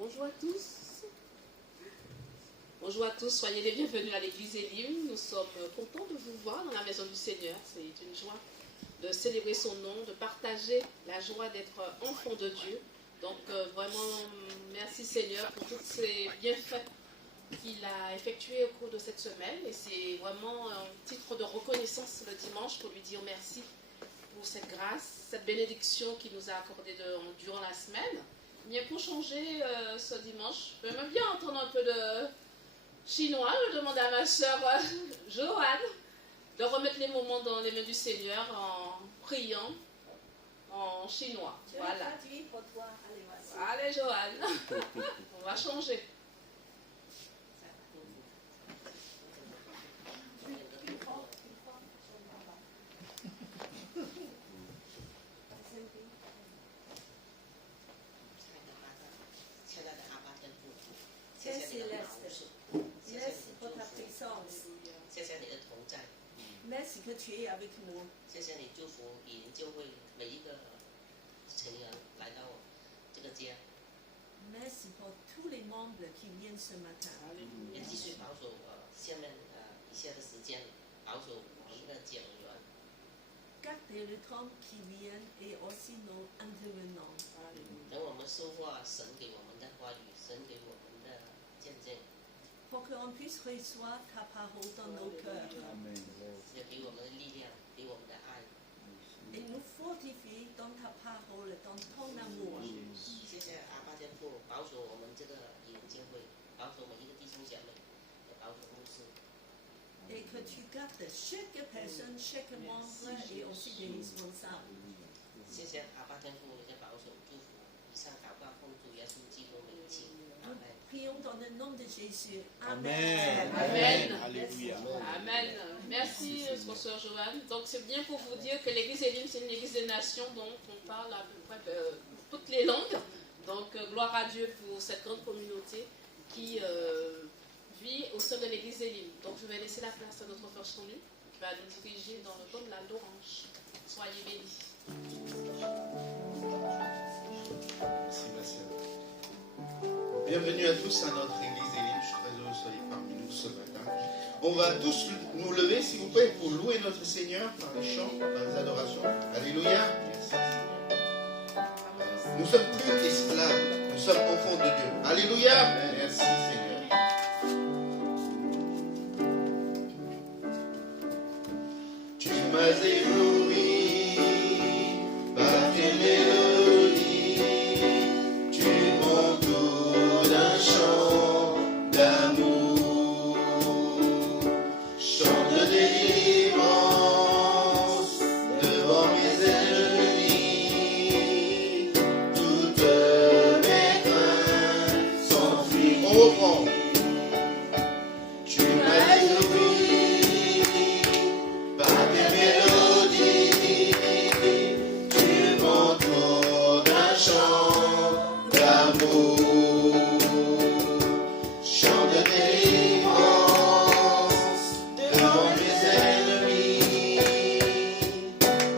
Bonjour à tous. Bonjour à tous, soyez les bienvenus à l'église Elim. Nous sommes contents de vous voir dans la maison du Seigneur. C'est une joie de célébrer son nom, de partager la joie d'être enfant de Dieu. Donc vraiment, merci Seigneur pour tous ces bienfaits qu'il a effectués au cours de cette semaine. Et c'est vraiment un titre de reconnaissance le dimanche pour lui dire merci pour cette grâce, cette bénédiction qu'il nous a accordée durant la semaine. Bien, pour changer ce dimanche, j'aimerais bien entendre un peu de chinois. Je demande à ma soeur Joanne de remettre les moments dans les mains du Seigneur en priant en chinois. Voilà. Allez, Joanne, on va changer. Merci que tu es avec nous. 谢谢你祝福以灵教会每一个成员来到这个家， Merci pour tous les membres qui viennent ce matin. 也继续保守下面以下的时间，保守我们的讲员， Gardez le temps qui vient et aussi nos intervenants. 等我们收获神给我们的话语，神给我们的见证， Pour qu'on puisse recevoir ta parole dans nos cœurs 也给我们的力量，给我们的爱。 et nous fortifier dans ta parole, dans ton amour. 谢谢阿爸天父保守我们这个以灵教会，保守每一个弟兄姐妹，也保守牧师。 Et que tu gardes chaque personne, chaque membre et aussi des responsables. 谢谢阿爸天父的保守祝福。以上祷告奉主耶稣基督名祈，阿门。 Prions dans le nom de Jésus. Amen. Amen. Alléluia. Amen. Merci, Sœur Joanne. Donc, c'est bien pour vous dire que l'église Elim, c'est une église des nations, donc on parle à peu près de toutes les langues. Donc, gloire à Dieu pour cette grande communauté qui vit au sein de l'église Elim. Donc, je vais laisser la place à notre frère Chanu, qui va nous diriger dans le don de la louange. Soyez bénis. Merci, ma sœur. Bienvenue à tous à notre église Elim. Je suis très heureux que vous soyez parmi nous ce matin. On va tous nous lever, s'il vous plaît, pour louer notre Seigneur par les chants, par les adorations. Alléluia. Merci, Seigneur. Nous sommes plus esclaves, nous sommes enfants de Dieu. Alléluia. Merci, Seigneur. Tu m'as ébloui par tes mélodies. Tu m'entoures d'un chant d'amour, chant de délivrance devant mes ennemis. Toutes mes craintes s'enfuient. On reprend. Tu m'as ébloui par tes mélodies. Tu m'entoures d'un chant d'amour, chant de délivrance devant mes ennemis.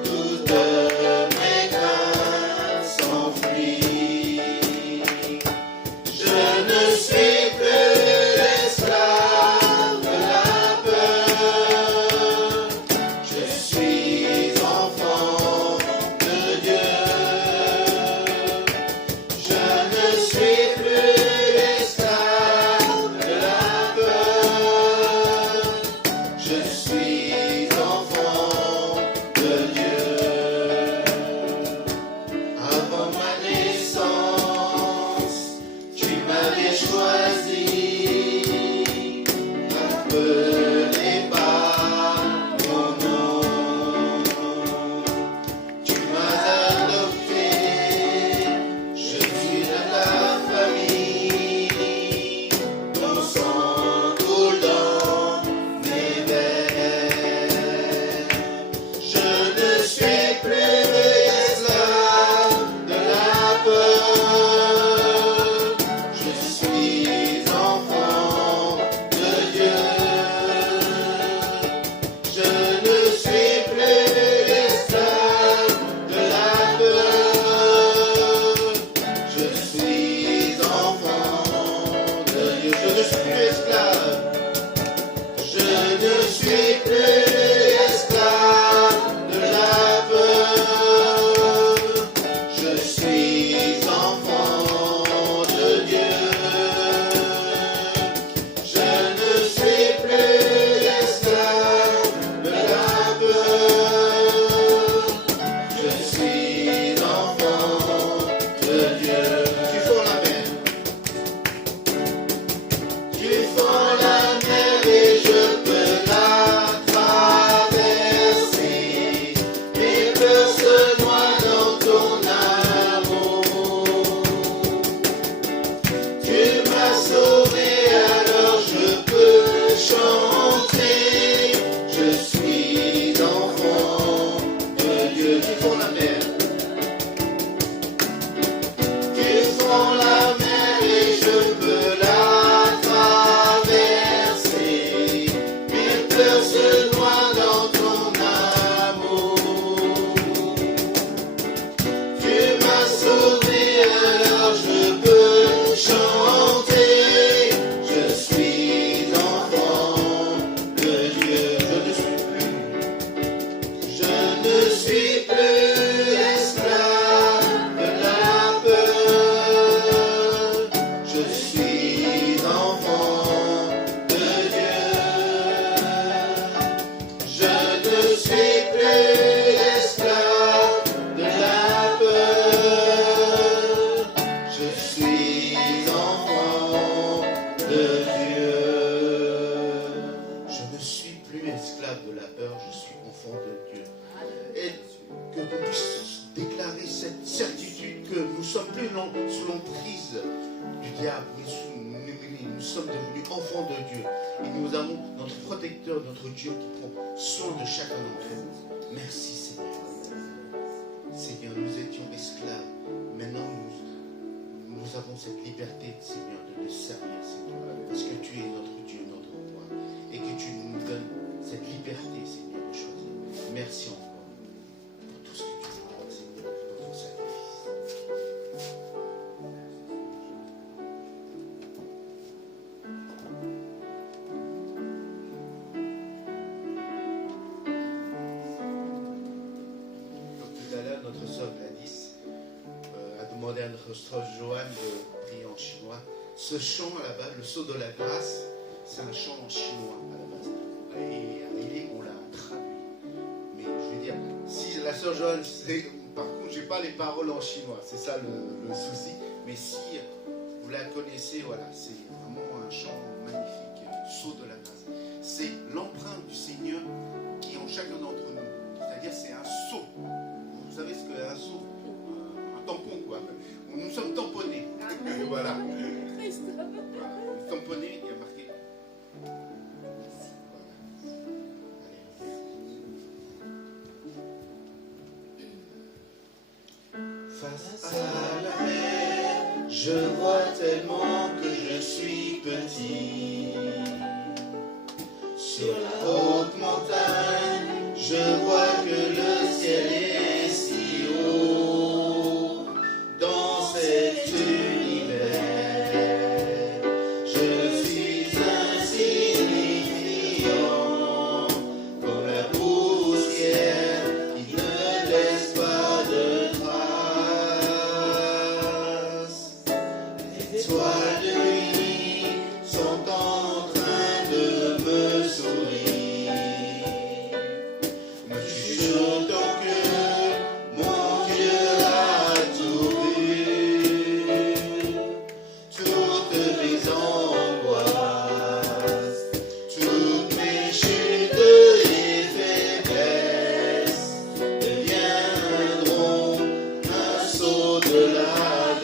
Toutes mes craintes s'enfuient. Je ne suis plus ne suis plus esclave. Je ne suis plus esclave de la peur. Je suis enfant de Dieu. Je ne suis plus esclave de la peur. Je suis enfant de Dieu. Tu fonds la mer. Tu fonds la mer et je peux la traverser. Mes peurs se noient dans ton amour. Tu m'as sauvé, alors je peux chanter. Je suis enfant de Dieu. Tu fonds la mer. Tu fonds la mer et je peux la traverser. Mes peurs se noient dans ton amour. Tu m'as sauvé, alors je peux chanter. Je suis enfant de Dieu. Je ne suis plus esclave de la peur. Je suis enfant de Dieu. Je ne suis plus esclave de la peur. Je suis enfant de Dieu. Je ne suis plus esclave de la peur, je suis enfant de Dieu. Et que l'on puisse déclarer cette certitude que nous ne sommes plus sous l'emprise du diable, mais nous sommes devenus enfants de Dieu. Et nous avons notre protecteur, notre Dieu qui prend soin de chacun d'entre nous. Merci Seigneur. Seigneur, nous étions esclaves. Maintenant, nous avons cette liberté, Seigneur, de te servir, Seigneur. Parce que tu es notre Dieu, notre roi. Et que tu nous donnes cette liberté, Seigneur, de choisir. Merci encore pour tout ce que tu nous donnes, Seigneur, pour ton sacrifice. Comme tout à l'heure, notre sœur Gladys a demandé à notre sœur Joanne de prier en chinois. Ce chant à la base, le saut de la grâce, c'est un chant en chinois à la base. Et à Élie, on l'a traduit. Mais je veux dire, si la sœur Joanne, par contre, j'ai pas les paroles en chinois, c'est ça le souci. Mais si vous la connaissez, voilà, c'est vraiment un chant magnifique, saut de la grâce. C'est l'empreinte du Seigneur qui est en chacun d'entre nous. C'est-à-dire, c'est un saut. Vous savez ce qu'est un saut? Un tampon, quoi. Nous sommes tamponnés. Voilà. Tamponné, il y a marqué. Face à la mer, je vois tellement que je suis petit. Sur la haute montagne, je vois que le ciel est si haut. Dans cet univers, je suis insignifiant, comme la poussière qui ne laisse pas de traces. Les étoiles de nuit sont en train de me sourire, me chuchotant que mon Dieu a tout vu. Toutes mes angoisses, toutes mes chutes et faiblesses deviendront un saut de la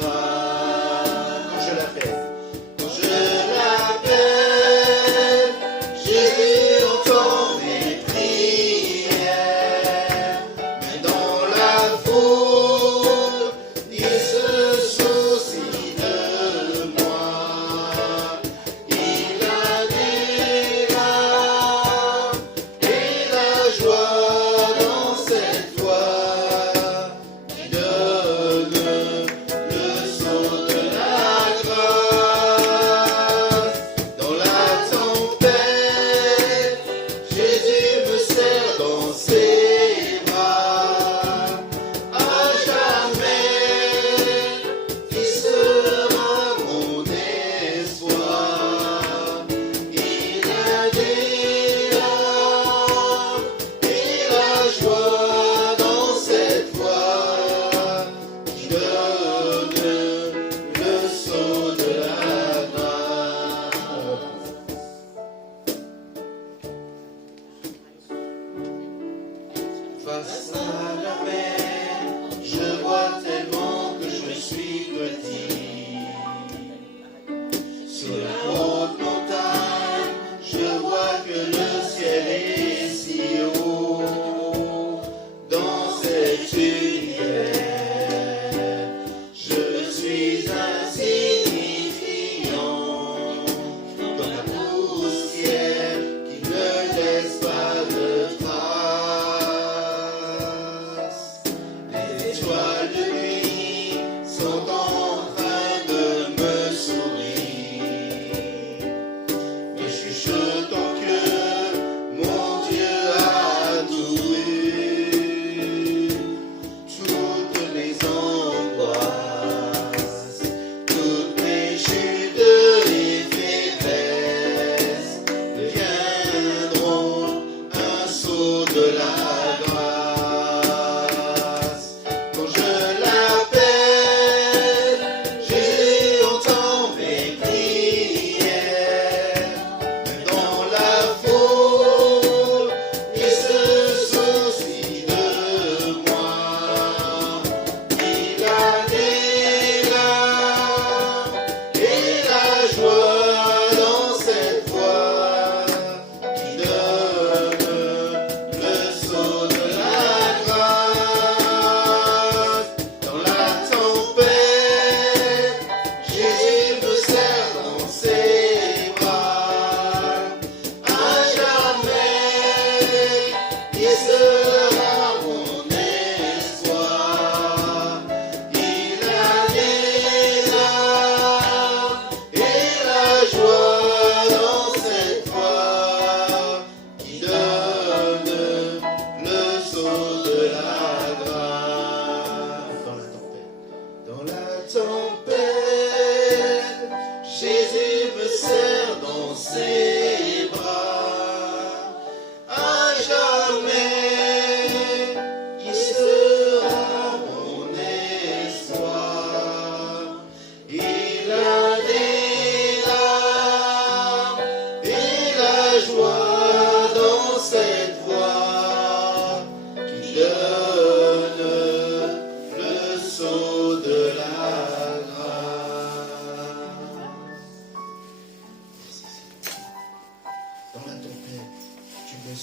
grâce. Quand je l'appelle, Jésus entend mes prières. Mais dans la foule, il se soucie de moi. Il a des larmes et la joie dans cette voix qui donne le saut de la grâce.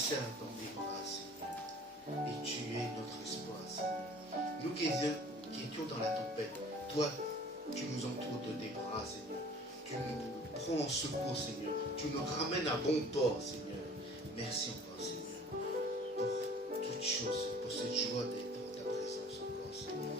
serres dans tes bras, Seigneur. Et tu es notre espoir, Seigneur. Nous qui étions dans la tempête, toi, tu nous entoures de tes bras, Seigneur. Tu nous prends en secours, Seigneur. Tu nous ramènes à bon port, Seigneur. Merci encore, Seigneur, pour toutes choses, pour cette joie d'être dans ta présence encore, Seigneur.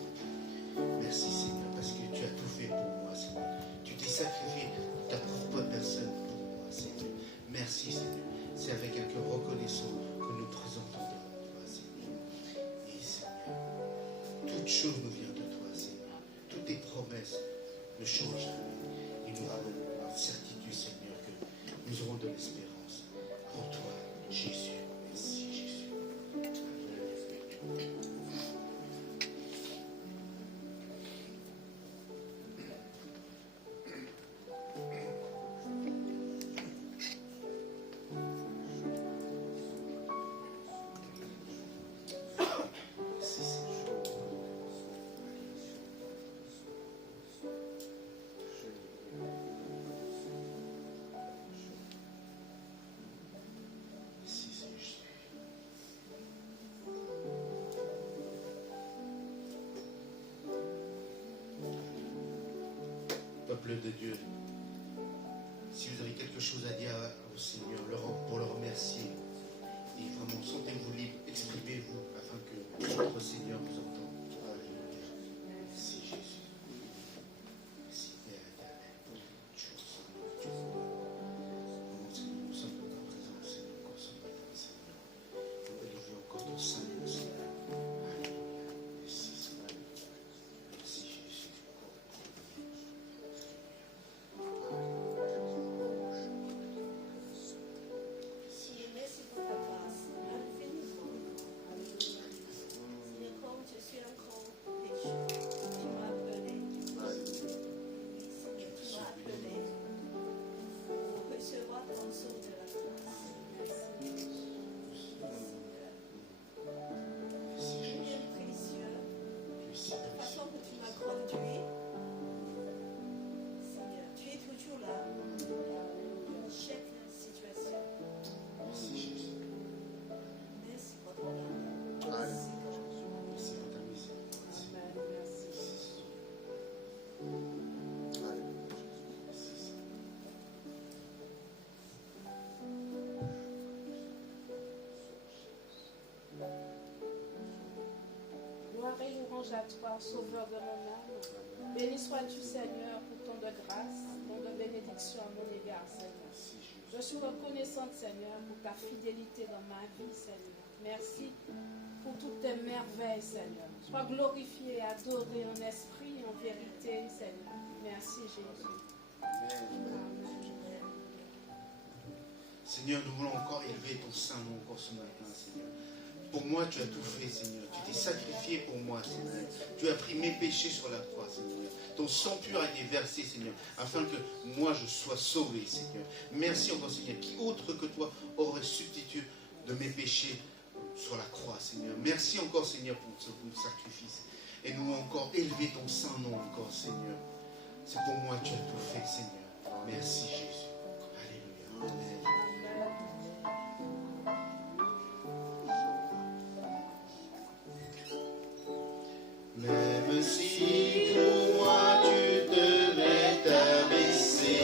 Merci, Seigneur, parce que tu as tout fait pour moi, Seigneur. Tu t'es sacrifié ta propre personne pour moi, Seigneur. Merci, Seigneur. C'est avec un cœur reconnaissant que nous présentons devant toi, Seigneur. Et Seigneur, toute chose nous vient de toi, Seigneur. Toutes tes promesses ne changent jamais. Et nous avons la certitude, Seigneur, que nous aurons de l'espérance en toi, Jésus. Merci, Jésus. Amen. Peuple de Dieu, si vous avez quelque chose à dire au Seigneur pour le remercier, et vraiment sentez-vous libre, exprimez-vous afin que notre Seigneur vous entende. Alléluia. Merci Jésus. Merci Père éternel. Nous sommes dans ta présence, Seigneur, encore ce matin, Seigneur. Nous élevions encore ton Saint-Nom, Seigneur. Alléluia. Merci Seigneur. Merci Jésus. Merci pour ta grâce infiniment. Seigneur, comme je suis encore pécheur, tu m'as appelé. Seigneur, tu m'as appelé pour recevoir ton sceau de la grâce. Tu es précieux. La façon que tu m'as conduit, Seigneur, tu es toujours là dans chaque situation. Merci Jésus. Merci pour ton amour. Merci. Merci pour ta miséricorde. Merci Seigneur. Merci Seigneur. Gloire et louange à toi, Sauveur de mon âme. Béni sois-tu, Seigneur, pour ton de grâce, ton de bénédiction à mon égard, Seigneur. Merci Jésus. Je suis reconnaissante, Seigneur, pour ta fidélité dans ma vie, Seigneur. Merci pour toutes tes merveilles, Seigneur. Sois glorifié et adoré en esprit et en vérité, Seigneur. Merci, Jésus. Amen. Seigneur, nous voulons encore élever ton Saint-Nom encore ce matin, Seigneur. Pour moi, tu as tout fait, Seigneur. Tu t'es sacrifié pour moi, Seigneur. Tu as pris mes péchés sur la croix, Seigneur. Ton sang pur a été versé, Seigneur, afin que moi je sois sauvé, Seigneur. Merci encore, Seigneur. Qui autre que toi aurait substitué de mes péchés sur la croix, Seigneur. Merci encore, Seigneur, pour ce bon sacrifice. Et nous encore élever ton Saint-Nom encore, Seigneur. C'est pour moi que tu as tout fait, Seigneur. Merci, Jésus. Alléluia. Amen. Même si pour moi tu devais t'abaisser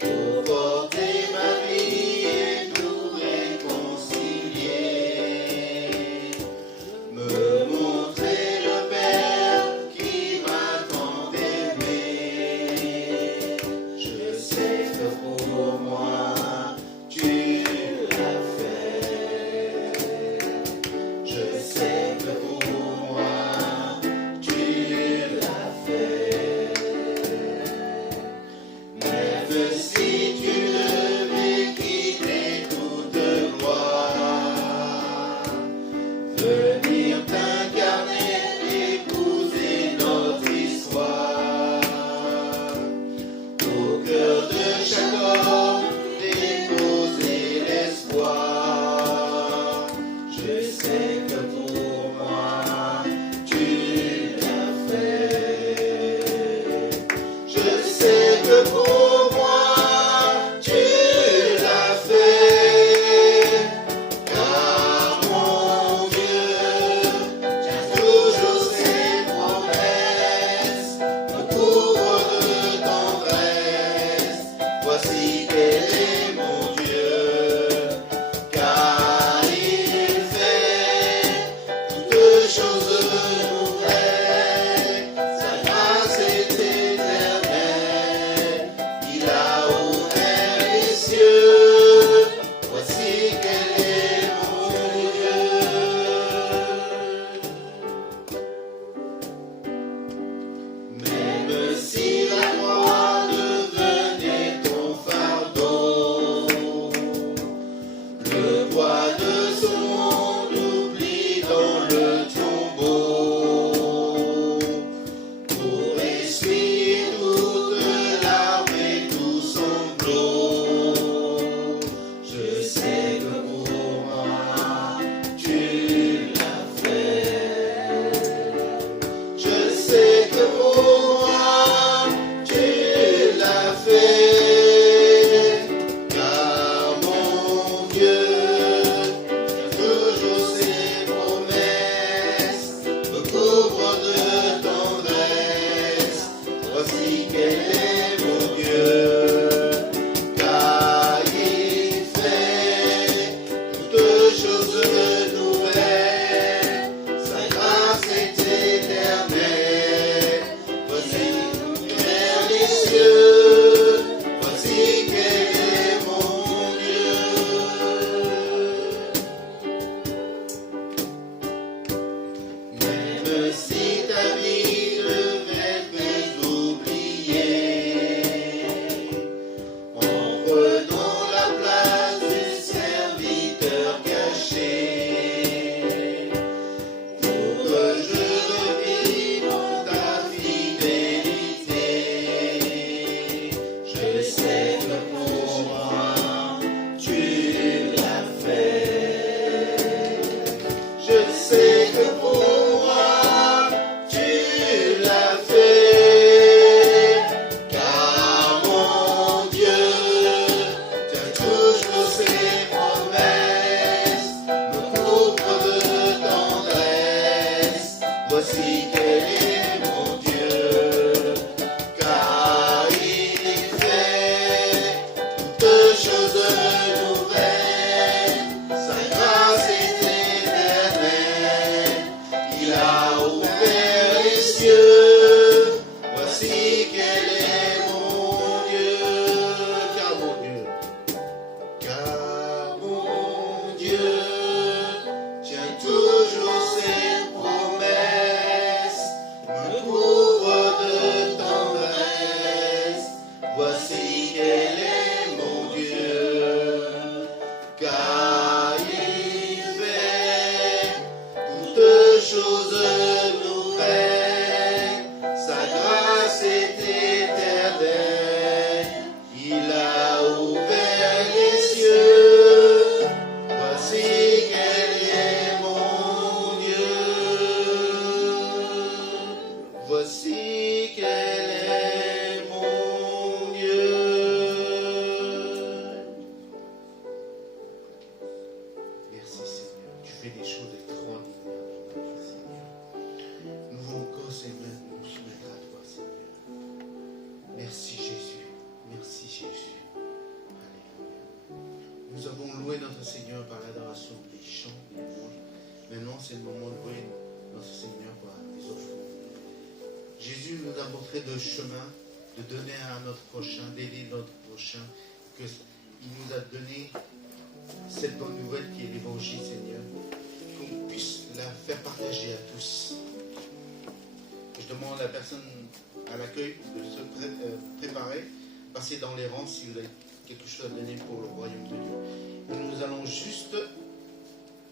pour porter ma vie et nous réconcilier, me montrer le Père qui m'a tant aimé. voici quel est mon Dieu, car il fait toutes choses nouvelles, sa grâce est éternelle. Voici vers les cieux, voici quel est mon Dieu. Même si ta vie devait être oubliée, en prenant la place du serviteur caché, pour que je revive en ta fidélité, je sais que pour moi tu l'as fait. Je sais que pour moi tu l'as fait, car mon Dieu tient toujours ses promesses, me couvre de tendresse. Voici quel est mon Dieu, car il fait toutes choses nouvelles, sa grâce est éternelle. Il a ouvert les cieux, voici quel est mon Dieu, car mon Dieu tient toujours ses promesses, me couvre de tendresse. Voici quel est mon Dieu, car il fait toutes choses nouvelles, sa grâce est éternelle. Il a ouvert les cieux, voici quel est mon Dieu, voici quel est mon Dieu. Merci Seigneur, tu fais des choses extraordinaires dans notre vie, Seigneur. Nous voulons encore, Seigneur, nous soumettre à toi, Seigneur. Merci Jésus, merci Jésus. Alléluia. Nous avons loué notre Seigneur par l'adoration des chants, des louanges. Maintenant, c'est le moment de louer notre Seigneur par les offrandes. Jésus nous a montré le chemin de donner à notre prochain, d'aider notre prochain, que il nous a donné cette bonne nouvelle qui est l'évangile, Seigneur, qu'on puisse la faire partager à tous. Je demande à la personne à l'accueil de se préparer, passer dans les rangs si vous avez quelque chose à donner pour le royaume de Dieu. Et nous allons juste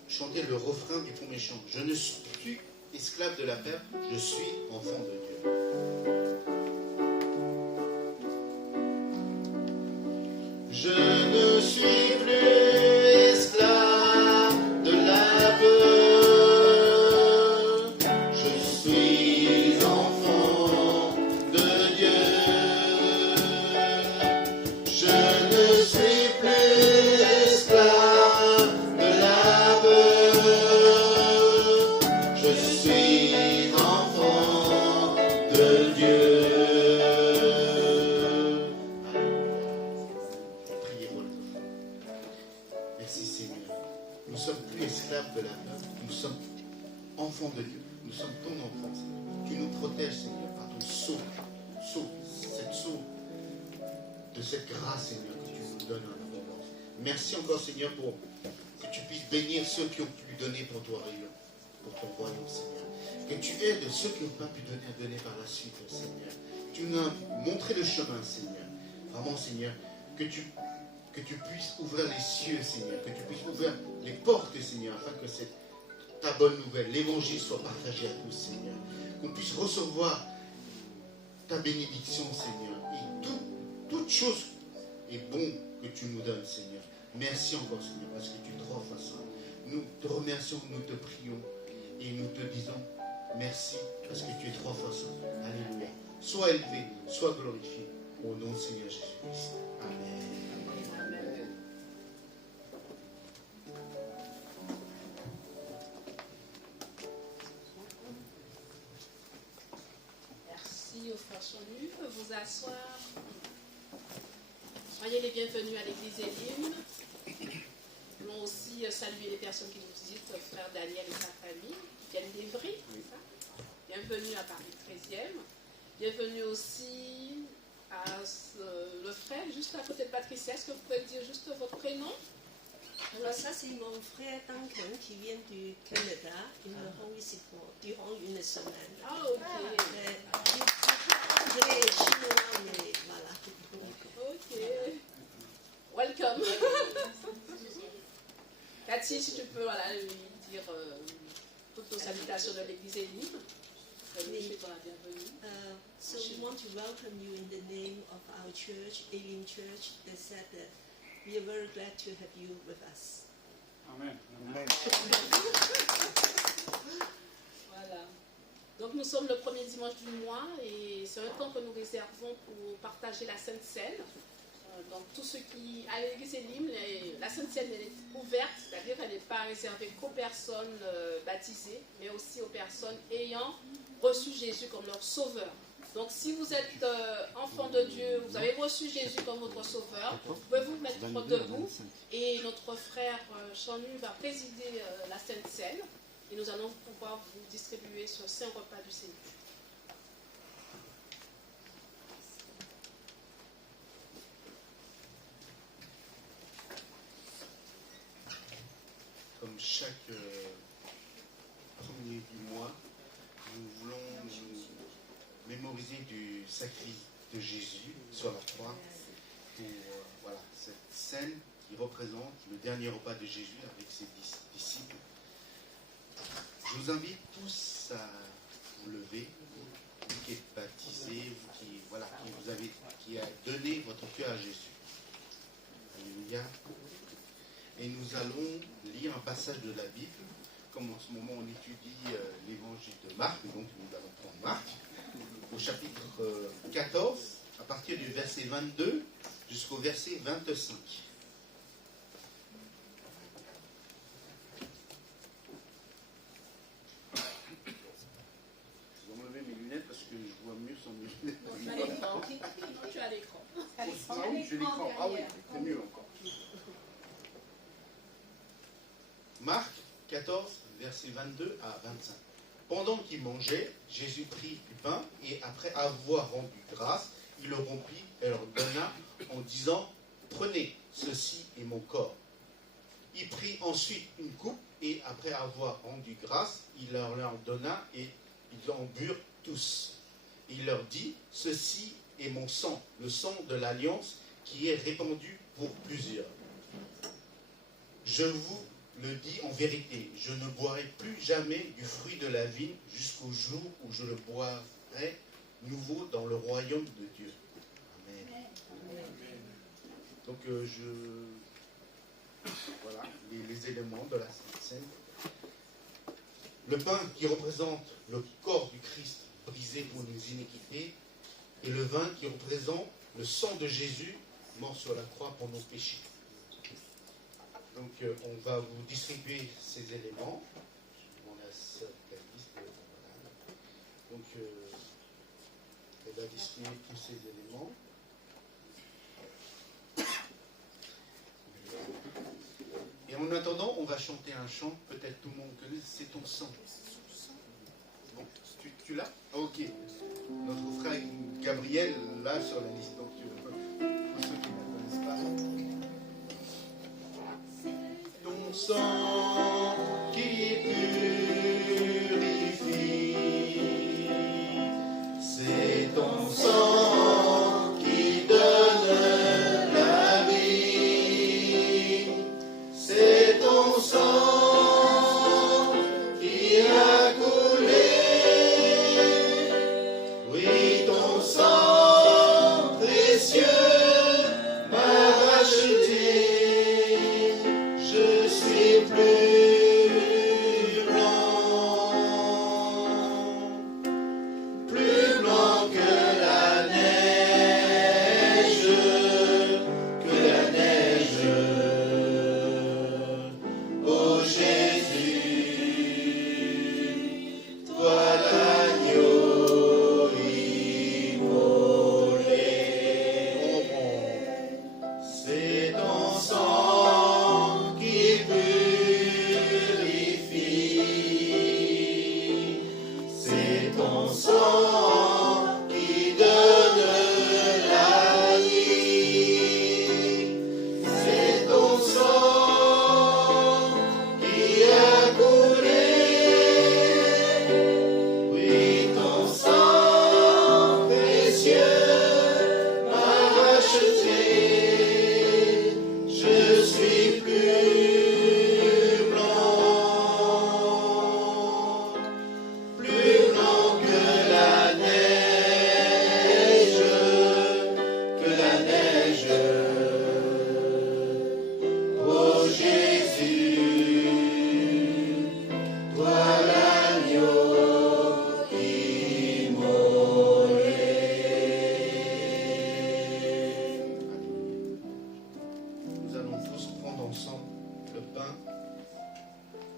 chanter le refrain du premier chant. Je ne suis plus esclave de la peur, je suis enfant de Dieu. Je ne suis plus esclave de la peur, je suis enfant de Dieu. Je ne suis plus esclave de la peur, je suis enfant de Dieu. Priez pour les enfants. Merci Seigneur. Nous ne sommes plus esclaves de la peur, nous sommes enfants de Dieu. Nous sommes ton enfant, Seigneur. Tu nous protèges, Seigneur, par ton sceau, cette sceau de cette grâce, Seigneur, que tu nous donnes en abondance. Merci encore, Seigneur, pour que tu puisses bénir ceux qui ont pu donner pour ton royaume, Seigneur. Que tu aides ceux qui n'ont pas pu donner à donner par la suite, Seigneur. Tu nous as montré le chemin, Seigneur. Vraiment, Seigneur, que tu puisses ouvrir les cieux, Seigneur, que tu puisses ouvrir les portes, Seigneur, afin que ta bonne nouvelle, l'évangile soit partagé à tous, Seigneur. Qu'on puisse recevoir ta bénédiction, Seigneur. Et toute chose est bon que tu nous donnes, Seigneur. Merci encore, Seigneur, parce que tu es trop facile. Nous te remercions, nous te prions et nous te disons merci parce que tu es trop facile. Alléluia. Sois élevé, sois glorifié au nom du Seigneur Jésus-Christ. Amen. Merci aux frères Chonu. vous asseoir. Soyez les bienvenus à l'église Elim. Nous voulons aussi saluer les personnes qui nous visitent, frère Daniel et sa famille, qui viennent d'Evry. Bienvenue à Paris 13e. Bienvenue aussi à le frère, juste à côté de Patricia. Est-ce que vous pouvez dire juste votre prénom? Alors ça, c'est mon frère Duncan qui vient du Canada. Ils me rend ici durant une semaine. Ah, ok. Il est chinois, mais voilà. Ok. Welcome. Cathy, si tu peux lui dire toutes nos salutations de l'église Elim. Bienvenue dans la bienvenue. So we want to welcome you in the name of our church, Elim Church. They said that we are very glad to have you with us. Amen. Amen. Voilà. Donc nous sommes le premier dimanche du mois et c'est un temps que nous réservons pour partager la Sainte Seine. Donc tous ceux qui à l'église Elim, la Sainte Seine elle est ouverte, c'est-à-dire qu'elle n'est pas réservée qu'aux personnes baptisées, mais aussi aux personnes ayant reçu Jésus comme leur sauveur. Donc si vous êtes enfant de Dieu, vous avez reçu Jésus comme votre sauveur, vous pouvez vous mettre debout et notre frère Chanu va présider la Sainte Seine et nous allons pouvoir vous distribuer ce saint repas du Seigneur. Comme chaque premier du mois, nous voulons nous mémoriser du sacrifice de Jésus sur la croix pour cette scène qui représente le dernier repas de Jésus avec ses disciples. Je vous invite tous à vous lever, vous qui êtes baptisés, vous qui a donné votre cœur à Jésus. Alléluia. Et nous allons lire un passage de la Bible. Comme en ce moment on étudie l'évangile de Marc, donc nous allons prendre Marc, au chapitre 14, à partir du verset 22 jusqu'au verset 25. Je vais enlever mes lunettes parce que je vois mieux sans mes lunettes. Tu as l'écran. Ah oui, j'ai l'écran. Ah oui, c'est mieux encore. Marc 14, versets 22 à 25. Pendant qu'il mangeait, Jésus prit du pain et après avoir rendu grâce, il le rompit et leur donna en disant « Prenez, ceci est mon corps ». Il prit ensuite une coupe et après avoir rendu grâce, il leur donna et ils en burent tous. Il leur dit « Ceci est mon sang, le sang de l'alliance qui est répandu pour plusieurs. Je vous le dis en vérité, je ne boirai plus jamais du fruit de la vigne jusqu'au jour où je le boirai nouveau dans le royaume de Dieu. » Amen. Donc voilà les éléments de la Sainte Seine. Le pain qui représente le corps du Christ brisé pour nos iniquités et le vin qui représente le sang de Jésus mort sur la croix pour nos péchés. Donc on va vous distribuer ces éléments. On laisse la liste. Donc elle va distribuer tous ces éléments. Et en attendant, on va chanter un chant, peut-être tout le monde connaît, c'est ton sang. Bon, tu l'as? Ok. Notre frère Gabriel l'a sur la liste, donc tu le peux. Pour ceux qui ne connaissent pas. Ton sang qui purifie, c'est ton sang qui donne la vie, c'est ton sang qui a coulé, oui ton sang précieux m'a racheté. Je suis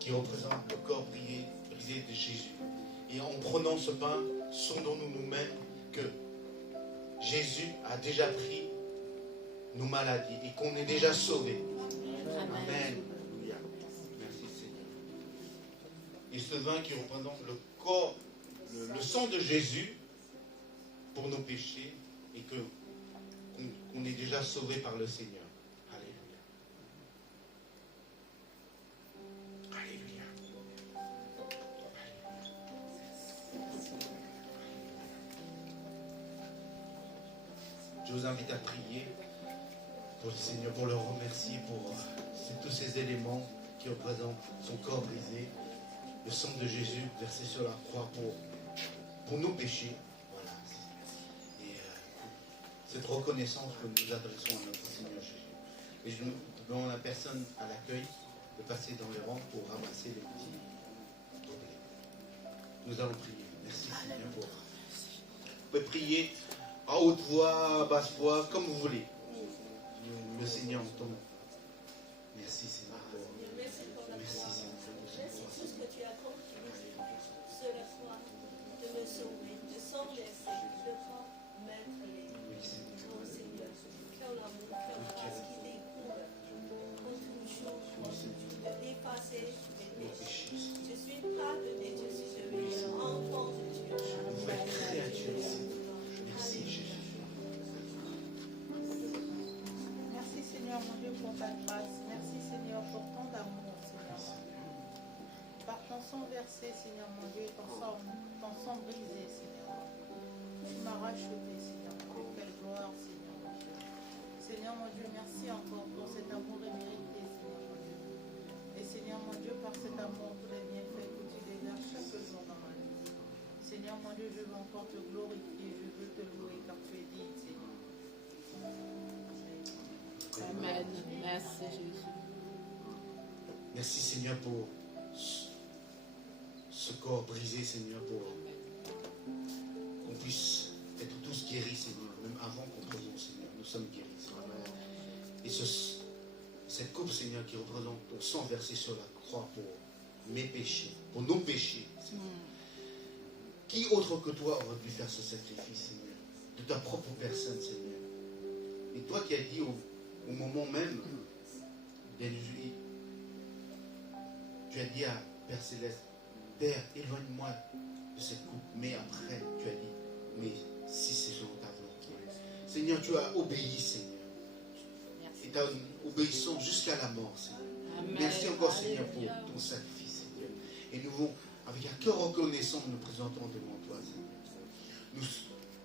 qui représente le corps brisé de Jésus. Et en prenant ce pain, sondons-nous nous-mêmes que Jésus a déjà pris nos maladies et qu'on est déjà sauvés. Amen. Alléluia. Merci Seigneur. Et ce vin qui représente le corps, le sang de Jésus pour nos péchés et qu'on est déjà sauvés par le Seigneur. Alléluia. Alléluia. Je vous invite à prier pour le Seigneur, pour le remercier pour tous ces éléments qui représentent son corps brisé, le sang de Jésus versé sur la croix pour nos péchés. Voilà. Et cette reconnaissance que nous adressons à notre Seigneur Jésus. Et je demande à la personne à l'accueil de passer dans les rangs pour ramasser les petits gobelets. Nous allons prier. Merci Seigneur pour. Vous pouvez prier à haute voix, à basse voix, comme vous voulez. Le Seigneur entend. Merci Seigneur. Merci pour la Merci croix. Seigneur. Merci pour ce que tu as accompli sur la croix, de me sauver, de sang versé, de pas mettre les. Oui, Seigneur. Oh Seigneur, quel amour, quelle grâce qui découle en tout jour, de dépasser mes péchés. Je suis pardonné, je suis devenu enfant de Dieu. Nouvelle créature, Seigneur. Merci Jésus. Merci Seigneur mon Dieu pour ta grâce. Merci Seigneur pour tant d'amour, Seigneur. Par ton sang versé, Seigneur mon Dieu, ton sang brisé, Seigneur. Tu m'as racheté, Seigneur mon Dieu. Quelle gloire, Seigneur mon Dieu. Seigneur mon Dieu, merci encore pour cet amour immérité, Seigneur mon Dieu. Et Seigneur mon Dieu, par cet amour, tous les bienfaits que tu dégages chaque jour dans ma vie. Seigneur mon Dieu, je veux encore te glorifier, je veux te louer car tu es digne, Seigneur. Amen. Merci Jésus. Merci Seigneur pour ce corps brisé, Seigneur, pour qu'on puisse être tous guéris, Seigneur. Même avant qu'on prononce, Seigneur, nous sommes guéris, Seigneur. Et cette coupe, Seigneur, qui représente ton sang versé sur la croix pour mes péchés, pour nos péchés, Seigneur. Qui autre que toi aurait pu faire ce sacrifice, Seigneur, de ta propre personne, Seigneur. Et toi qui as dit au moment même, tu as dit à Père Céleste, Père, éloigne-moi de cette coupe. Mais après, tu as dit, mais si c'est selon ta volonté. Seigneur, tu as obéi, Seigneur. Et tu as une obéissance jusqu'à la mort, Seigneur. Amen. Merci encore, Seigneur, pour Alléluia. ton sacrifice, Seigneur. Et nous voulons, avec un cœur reconnaissant, nous présentons devant toi, Seigneur.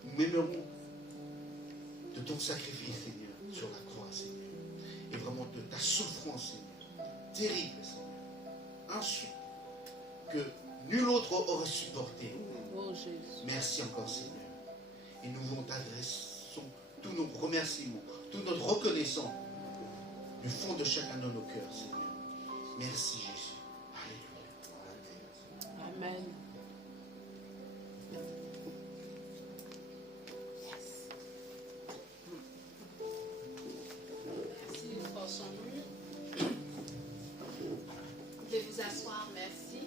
Nous m'aimerons de ton sacrifice, Seigneur, sur la croix, Seigneur. Et vraiment de ta souffrance, Seigneur. Terrible, Seigneur. Ensuite, que nul autre aurait supporté. Oh Jésus. Merci encore, Seigneur. Et nous vous adressons tous nos remerciements, toute notre reconnaissance du fond de chacun de nos cœurs, Seigneur. Merci, Jésus. Alléluia. Amen. Merci pour son nom. Vous pouvez vous asseoir, merci.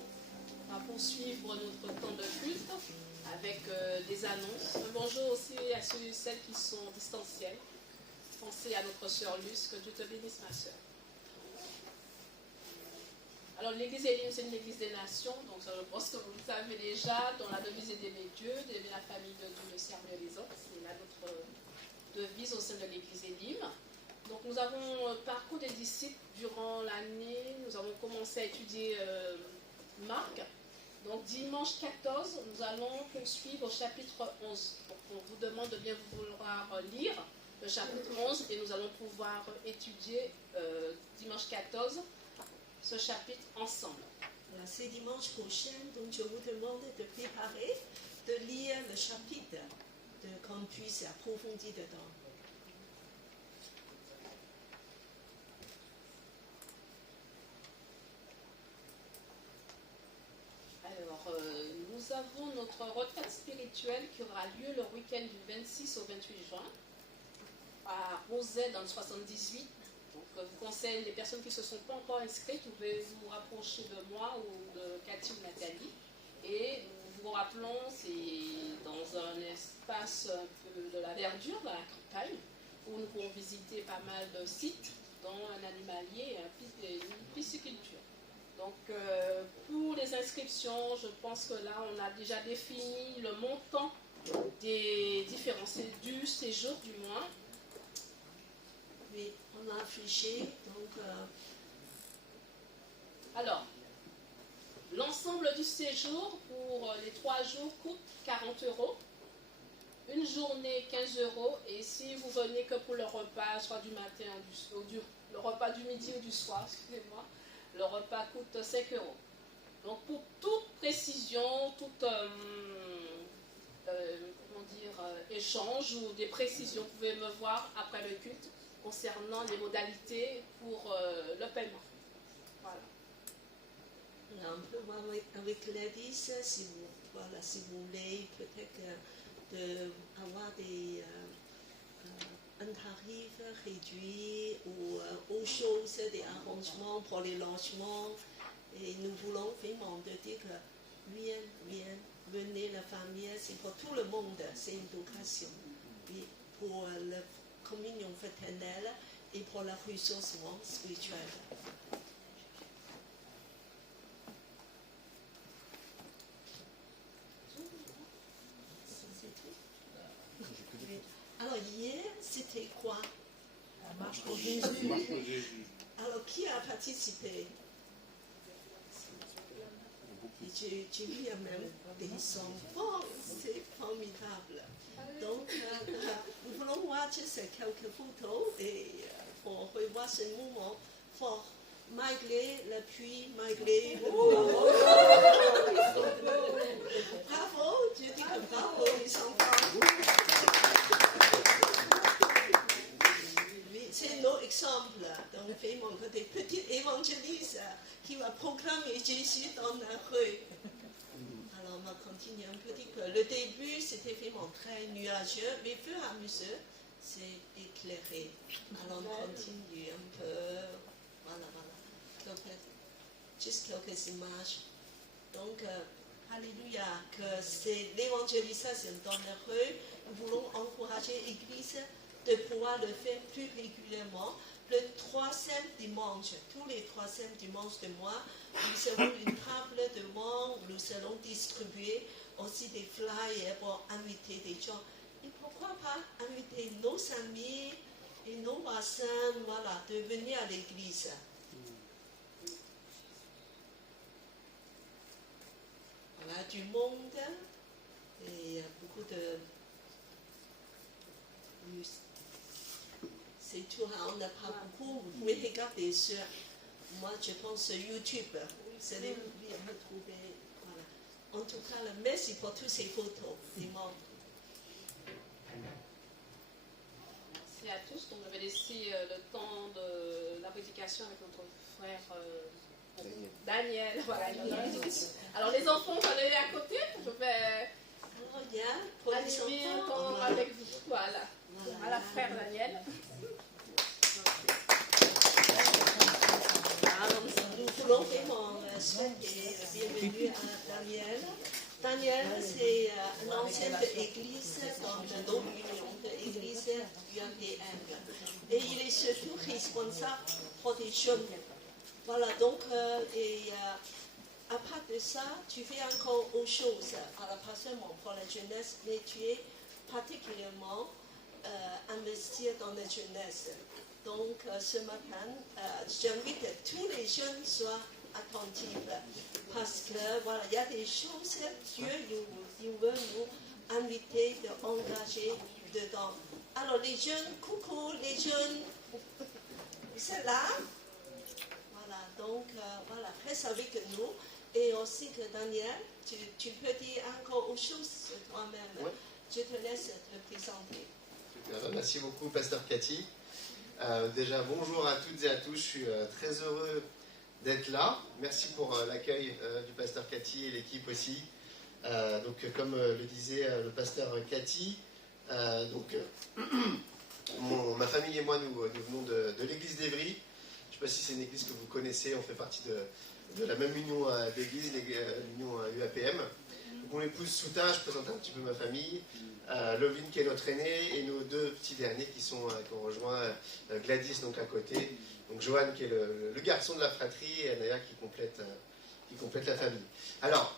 On va poursuivre notre temps de culte avec des annonces. Un bonjour aussi à ceux et celles qui sont distanciels. Pensez à notre sœur Luce, que Dieu te bénisse, ma sœur. Alors l'église Elim, c'est une église des nations, donc je pense que vous le savez déjà, dont la devise est d'aimer Dieu, d'aimer la famille de Dieu, de servir les autres. C'est là notre devise au sein de l'église Elim. Donc nous avons parcours des disciples durant l'année, nous avons commencé à étudier Marc. Donc dimanche 14, nous allons poursuivre au chapitre 11. Donc on vous demande de bien vouloir lire le chapitre 11 et nous allons pouvoir étudier dimanche 14 ce chapitre ensemble. Voilà, c'est dimanche prochain, donc je vous demande de préparer, de lire le chapitre, qu'on puisse approfondir dedans. Alors, nous avons notre retraite spirituelle qui aura lieu le week-end du 26 au 28 juin à Rosay dans le 78. Donc, je vous conseille, les personnes qui ne se sont pas encore inscrites, vous pouvez vous rapprocher de moi ou de Cathy ou Nathalie. Et nous vous rappelons, c'est dans un espace un peu de la verdure, dans la campagne, où nous pouvons visiter pas mal de sites, dont un animalier et une pisciculture. Donc, pour les inscriptions, je pense que là, on a déjà défini le montant des différents du séjour, du moins. Oui, on a affiché, donc... Alors, l'ensemble du séjour pour les 3 jours coûte 40 €. Une journée, 15 €. Et si vous venez que pour le repas, soit du matin ou le repas du midi ou du soir, excusez-moi, le repas coûte 5 €. Donc, pour toute précision, toute échange ou des précisions, vous pouvez me voir après le culte concernant les modalités pour le paiement. Voilà. On peut voir avec Gladys, si vous voulez peut-être avoir un tarif réduit ou autre chose, des arrangements pour les logements. Et nous voulons vraiment dire que venez la famille, c'est pour tout le monde, c'est une vocation. Pour la communion fraternelle et pour le ressourcement spirituel. Alors hier, c'était quoi? La marche pour Jésus. Alors qui a participé? J'ai vu même des enfants, c'est formidable. Donc, nous voulons voir juste quelques photos et pour revoir ce moment fort. Malgré la pluie, malgré le vent. Bravo, je dis que bravo les enfants. C'est nos exemples. Donc, vraiment, des petits évangélistes qui vont proclamer Jésus dans la rue. Alors, on va continuer un petit peu. Le début, c'était vraiment très nuageux, mais au fur et à mesure, c'est éclairé. Alors, on continue un peu. Voilà. Juste quelques images. Donc, alléluia, que c'est l'évangélisation dans la rue. Nous voulons encourager l'Église de pouvoir le faire plus régulièrement. Le 3e dimanche, tous les 3e dimanches de mois, nous avons une table devant où nous allons distribuer aussi des flyers pour inviter des gens. Et pourquoi pas inviter nos amis et nos voisins, voilà, de venir à l'église. Voilà, du monde et beaucoup de... C'est tout, on n'a pas beaucoup. Vous pouvez regarder sur, moi je pense sur YouTube. Vous allez retrouver. Voilà. En tout cas, merci pour toutes ces photos des membres. Merci à tous. On avait laissé le temps de la prédication avec notre frère Daniel. Voilà, alors les enfants, vous en avez à côté. Je vais animer un temps avec vous. Voilà. Voilà, frère Daniel. Nous voulons vraiment souhaiter bienvenue à Daniel. Daniel, c'est une ancienne église dans nos unions d'église UMPM. Et il est surtout responsable pour des jeunes. Voilà, donc, à part de ça, tu fais encore autre chose, pas seulement pour la jeunesse, mais tu es particulièrement investir dans la jeunesse. Donc, ce matin, j'invite que tous les jeunes soient attentifs parce que, voilà, il y a des choses, Dieu, il veut nous inviter d'engager dedans. Alors, les jeunes, coucou, les jeunes, c'est là. Voilà, donc, voilà, reste avec nous. Et aussi que Daniel, tu peux dire encore autre chose sur toi-même. Ouais. Je te laisse te présenter. Merci beaucoup, Pasteur Cathy. Déjà, bonjour à toutes et à tous. Je suis très heureux d'être là. Merci pour l'accueil du Pasteur Cathy et l'équipe aussi. Donc, comme le disait le Pasteur Cathy, ma famille famille et moi, nous venons de l'église d'Évry. Je ne sais pas si c'est une église que vous connaissez, on fait partie de la même union d'église, l'union UAPM. Donc mon épouse Souta, je présente un petit peu ma famille, Lovin qui est notre aîné, et nos deux petits derniers qui ont rejoint Gladys donc à côté. Donc Johan qui est le garçon de la fratrie et Anaya qui complète la famille. Alors,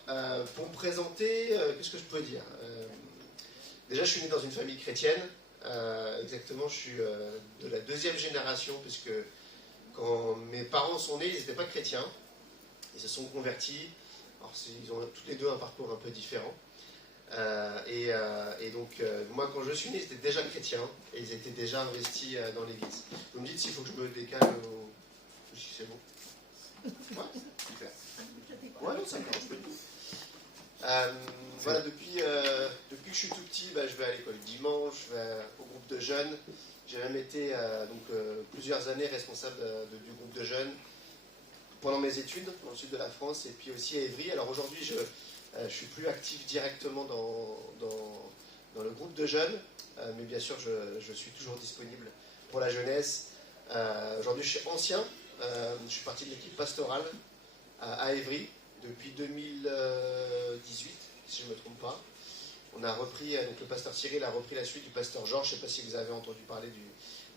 pour me présenter, qu'est-ce que je peux dire déjà, je suis né dans une famille chrétienne. Exactement, je suis de la 2e génération, puisque quand mes parents sont nés, ils n'étaient pas chrétiens. Ils se sont convertis. Alors, ils ont tous les deux un parcours un peu différent. Et donc, moi, quand je suis né, ils étaient déjà chrétiens et ils étaient déjà investis dans l'église. Vous me dites s'il faut que je me décale au... Si c'est bon. Ouais, super. Ouais, non, ça marche, je peux tout. Voilà, depuis que je suis tout petit, je vais à l'école le dimanche, je vais au groupe de jeunes. J'ai même été plusieurs années responsable du groupe de jeunes pendant mes études dans le sud de la France et puis aussi à Évry. Alors aujourd'hui, je ne suis plus actif directement dans le groupe de jeunes, mais bien sûr, je suis toujours disponible pour la jeunesse. Aujourd'hui, je suis ancien, je suis parti de l'équipe pastorale à Évry depuis 2018. Si je ne me trompe pas. On a repris, donc le pasteur Cyril a repris la suite du pasteur Georges. Je ne sais pas si vous avez entendu parler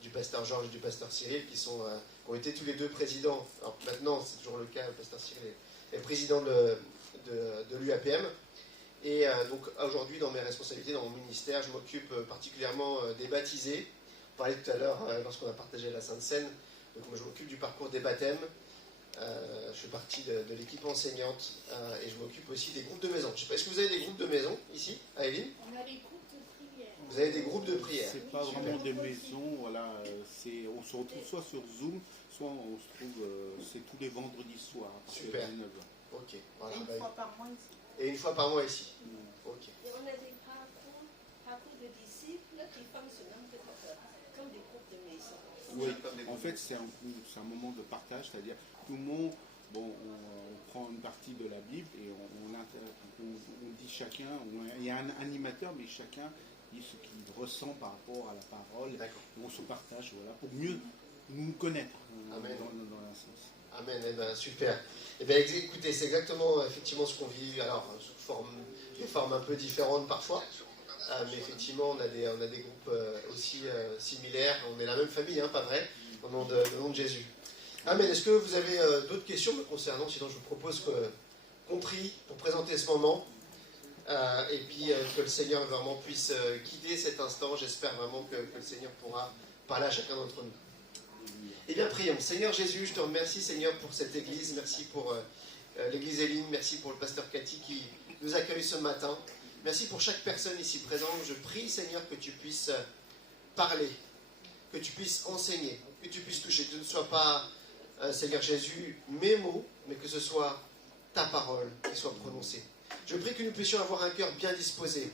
du pasteur Georges et du pasteur Cyril, qui ont été tous les deux présidents. Alors maintenant, c'est toujours le cas, le pasteur Cyril est président de l'UAPM. Et donc aujourd'hui, dans mes responsabilités, dans mon ministère, je m'occupe particulièrement des baptisés. On parlait tout à l'heure, lorsqu'on a partagé la Sainte Seine, donc moi je m'occupe du parcours des baptêmes. Je fais partie de l'équipe enseignante et je m'occupe aussi des groupes de maison. Je sais pas, est-ce que vous avez des groupes de maison ici, à Eileen? On a des groupes de prière. Vous avez des groupes de prière? C'est pas vraiment des maisons, voilà. On se retrouve soit sur Zoom, soit on se trouve, c'est tous les vendredis soirs. Super. 19h. Ok. Voilà, Et une fois par mois ici. Et une fois par mois ici. Ok. Et on a des parcours de disciples qui fonctionnent un peu comme des groupes de maison. Oui, en fait, c'est un moment de partage, c'est-à-dire tout le monde, on prend une partie de la Bible et on dit chacun, il y a un animateur, mais chacun dit ce qu'il ressent par rapport à la parole. On se partage, voilà, pour mieux nous connaître dans un sens. Amen, eh ben, super. Eh bien, écoutez, c'est exactement effectivement ce qu'on vit, alors sous des formes un peu différentes parfois. Mais effectivement, on a des groupes aussi similaires. On est la même famille, hein, pas vrai, au nom de Jésus. Amen. Est-ce que vous avez d'autres questions me concernant? Sinon, je vous propose qu'on prie pour présenter ce moment. Et puis que le Seigneur vraiment puisse guider cet instant. J'espère vraiment que le Seigneur pourra parler à chacun d'entre nous. Eh bien, prions. Seigneur Jésus, je te remercie, Seigneur, pour cette église. Merci pour l'église Éline. Merci pour le pasteur Cathy qui nous accueille ce matin. Merci pour chaque personne ici présente. Je prie, Seigneur, que tu puisses parler, que tu puisses enseigner, que tu puisses toucher. Que ce ne soit pas, Seigneur Jésus, mes mots, mais que ce soit ta parole qui soit prononcée. Je prie que nous puissions avoir un cœur bien disposé.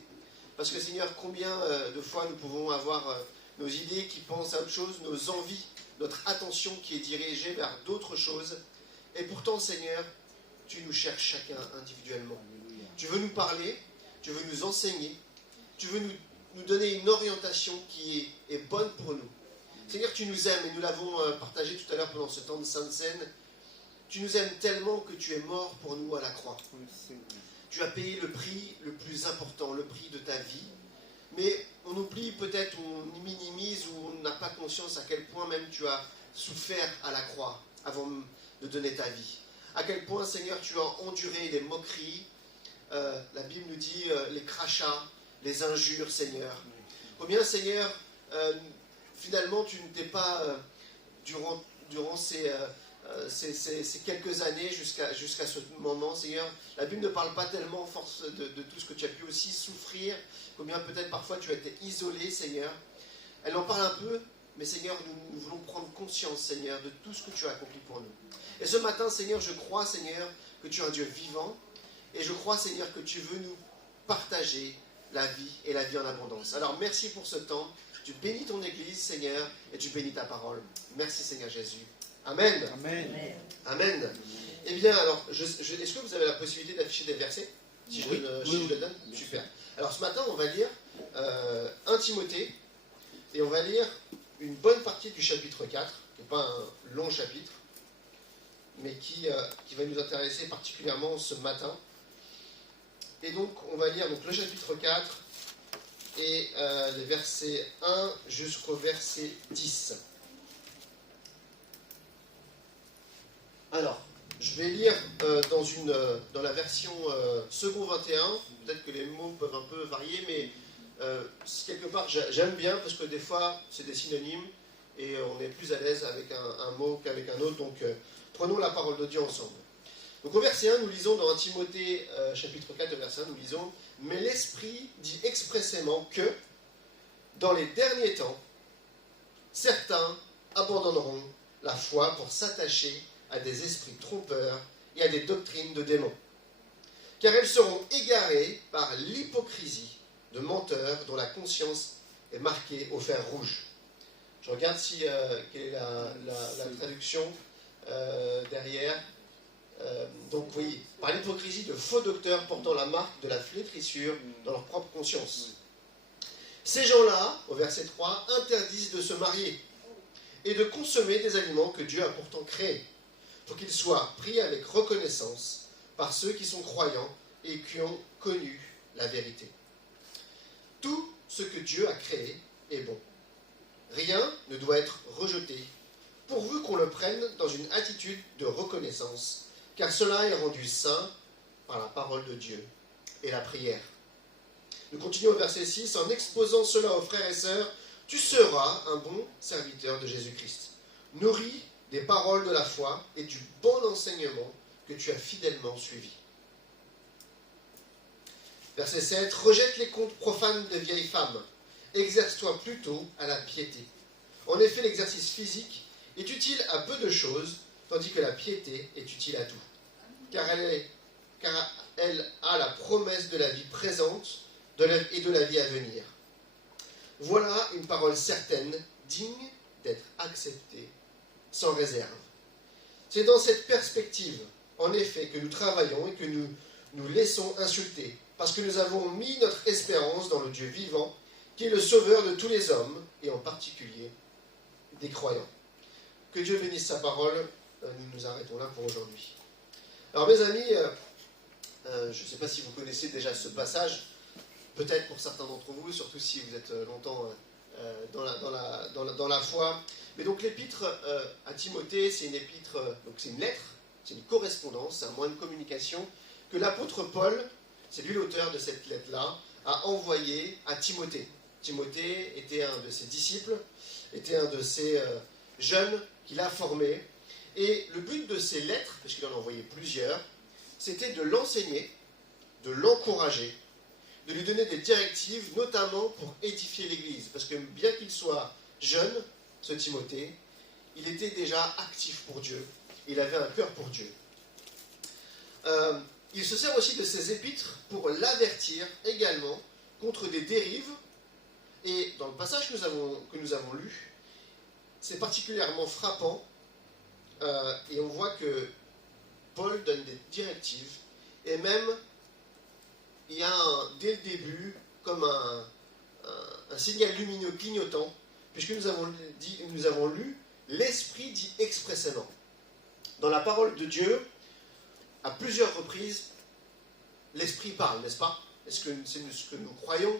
Parce que, Seigneur, combien de fois nous pouvons avoir nos idées qui pensent à autre chose, nos envies, notre attention qui est dirigée vers d'autres choses. Et pourtant, Seigneur, tu nous cherches chacun individuellement. Tu veux nous parler. Tu veux nous enseigner, tu veux nous donner une orientation qui est bonne pour nous. Seigneur, tu nous aimes et nous l'avons partagé tout à l'heure pendant ce temps de Sainte Seine. Tu nous aimes tellement que tu es mort pour nous à la croix. Tu as payé le prix le plus important, le prix de ta vie. Mais on oublie peut-être, on minimise ou on n'a pas conscience à quel point même tu as souffert à la croix avant de donner ta vie. À quel point, Seigneur, tu as enduré les moqueries. La Bible nous dit les crachats, les injures, Seigneur. Combien, Seigneur, finalement, tu ne t'es pas, durant ces quelques années jusqu'à ce moment, Seigneur, la Bible ne parle pas tellement force de tout ce que tu as pu aussi souffrir, combien peut-être parfois tu as été isolé, Seigneur. Elle en parle un peu, mais Seigneur, nous voulons prendre conscience, Seigneur, de tout ce que tu as accompli pour nous. Et ce matin, Seigneur, je crois, Seigneur, que tu es un Dieu vivant. Et je crois, Seigneur, que tu veux nous partager la vie et la vie en abondance. Alors, merci pour ce temps. Tu bénis ton Église, Seigneur, et tu bénis ta parole. Merci, Seigneur Jésus. Amen. Amen. Amen. Eh bien, alors, est-ce que vous avez la possibilité d'afficher des versets? Si je le donne? Super. Alors, ce matin, on va lire 1 Timothée, et on va lire une bonne partie du chapitre 4, qui n'est pas un long chapitre, mais qui va nous intéresser particulièrement ce matin. Et donc, on va lire donc, le chapitre 4 et les versets 1 jusqu'au verset 10. Alors, je vais lire dans la version second 21. Peut-être que les mots peuvent un peu varier, mais quelque part, j'aime bien parce que des fois, c'est des synonymes et on est plus à l'aise avec un mot qu'avec un autre. Donc, prenons la parole de Dieu ensemble. Donc, au verset 1, nous lisons dans 1 Timothée, chapitre 4, verset 1, nous lisons « Mais l'Esprit dit expressément que, dans les derniers temps, certains abandonneront la foi pour s'attacher à des esprits trompeurs et à des doctrines de démons. Car elles seront égarées par l'hypocrisie de menteurs dont la conscience est marquée au fer rouge. » Je regarde quelle est la traduction derrière. Donc oui, par l'hypocrisie de faux docteurs portant la marque de la flétrissure dans leur propre conscience. Ces gens-là, au verset 3, interdisent de se marier et de consommer des aliments que Dieu a pourtant créés, pour qu'ils soient pris avec reconnaissance par ceux qui sont croyants et qui ont connu la vérité. Tout ce que Dieu a créé est bon. Rien ne doit être rejeté, pourvu qu'on le prenne dans une attitude de reconnaissance, car cela est rendu saint par la parole de Dieu et la prière. Nous continuons au verset 6, en exposant cela aux frères et sœurs, tu seras un bon serviteur de Jésus-Christ, nourri des paroles de la foi et du bon enseignement que tu as fidèlement suivi. Verset 7, rejette les contes profanes de vieilles femmes, exerce-toi plutôt à la piété. En effet, l'exercice physique est utile à peu de choses, tandis que la piété est utile à tout. Car elle a la promesse de la vie présente et de la vie à venir. Voilà une parole certaine, digne d'être acceptée sans réserve. C'est dans cette perspective, en effet, que nous travaillons et que nous nous laissons insulter, parce que nous avons mis notre espérance dans le Dieu vivant, qui est le sauveur de tous les hommes, et en particulier des croyants. Que Dieu bénisse sa parole. Nous nous arrêtons là pour aujourd'hui. Alors mes amis, je ne sais pas si vous connaissez déjà ce passage, peut-être pour certains d'entre vous, surtout si vous êtes longtemps dans la foi. Mais donc l'épître à Timothée, c'est une épître, donc c'est une lettre, c'est une correspondance, c'est un moyen de communication que l'apôtre Paul, c'est lui l'auteur de cette lettre-là, a envoyé à Timothée. Timothée était un de ses disciples, était un de ces jeunes qu'il a formés. Et le but de ces lettres, parce qu'il en a envoyé plusieurs, c'était de l'enseigner, de l'encourager, de lui donner des directives, notamment pour édifier l'Église. Parce que bien qu'il soit jeune, ce Timothée, il était déjà actif pour Dieu. Il avait un cœur pour Dieu. Il se sert aussi de ses épîtres pour l'avertir également contre des dérives. Et dans le passage que nous avons lu, c'est particulièrement frappant. Et on voit que Paul donne des directives. Et même, il y a dès le début comme un signal lumineux clignotant, puisque nous avons lu, l'Esprit dit expressément. Dans la parole de Dieu, à plusieurs reprises, l'Esprit parle, n'est-ce pas? Est-ce que c'est ce que nous croyons,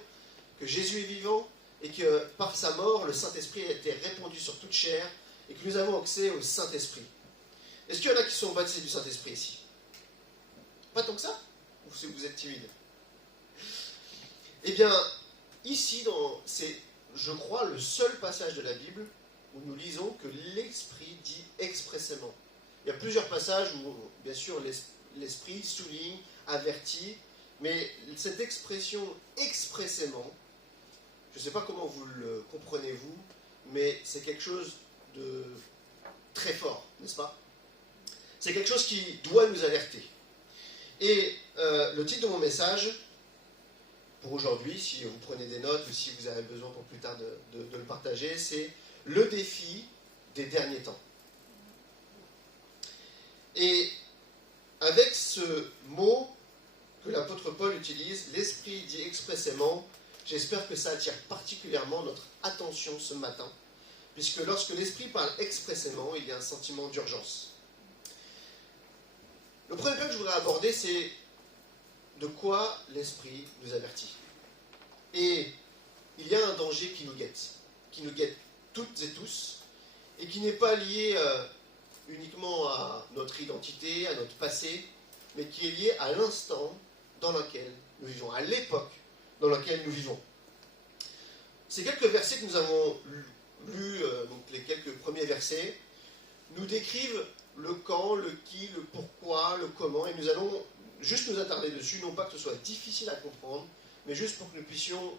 que Jésus est vivant, et que par sa mort, le Saint-Esprit a été répandu sur toute chair, et que nous avons accès au Saint-Esprit. Est-ce qu'il y en a qui sont baptisés du Saint-Esprit ici? Pas tant que ça? Ou si vous êtes timide? Eh bien, ici, c'est, je crois, le seul passage de la Bible où nous lisons que l'Esprit dit expressément. Il y a plusieurs passages où, bien sûr, l'Esprit souligne, avertit, mais cette expression expressément, je ne sais pas comment vous le comprenez vous, mais c'est quelque chose de très fort, n'est-ce pas? C'est quelque chose qui doit nous alerter. Et le titre de mon message, pour aujourd'hui, si vous prenez des notes ou si vous avez besoin pour plus tard de le partager, c'est « Le défi des derniers temps ». Et avec ce mot que l'apôtre Paul utilise, l'Esprit dit expressément, j'espère que ça attire particulièrement notre attention ce matin, puisque lorsque l'Esprit parle expressément, il y a un sentiment d'urgence. Le premier point que je voudrais aborder, c'est de quoi l'Esprit nous avertit. Et il y a un danger qui nous guette toutes et tous, et qui n'est pas lié uniquement à notre identité, à notre passé, mais qui est lié à l'instant dans lequel nous vivons, à l'époque dans laquelle nous vivons. Ces quelques versets que nous avons lus, donc les quelques premiers versets, nous décrivent le quand, le qui, le pourquoi, le comment, et nous allons juste nous attarder dessus, non pas que ce soit difficile à comprendre, mais juste pour que nous puissions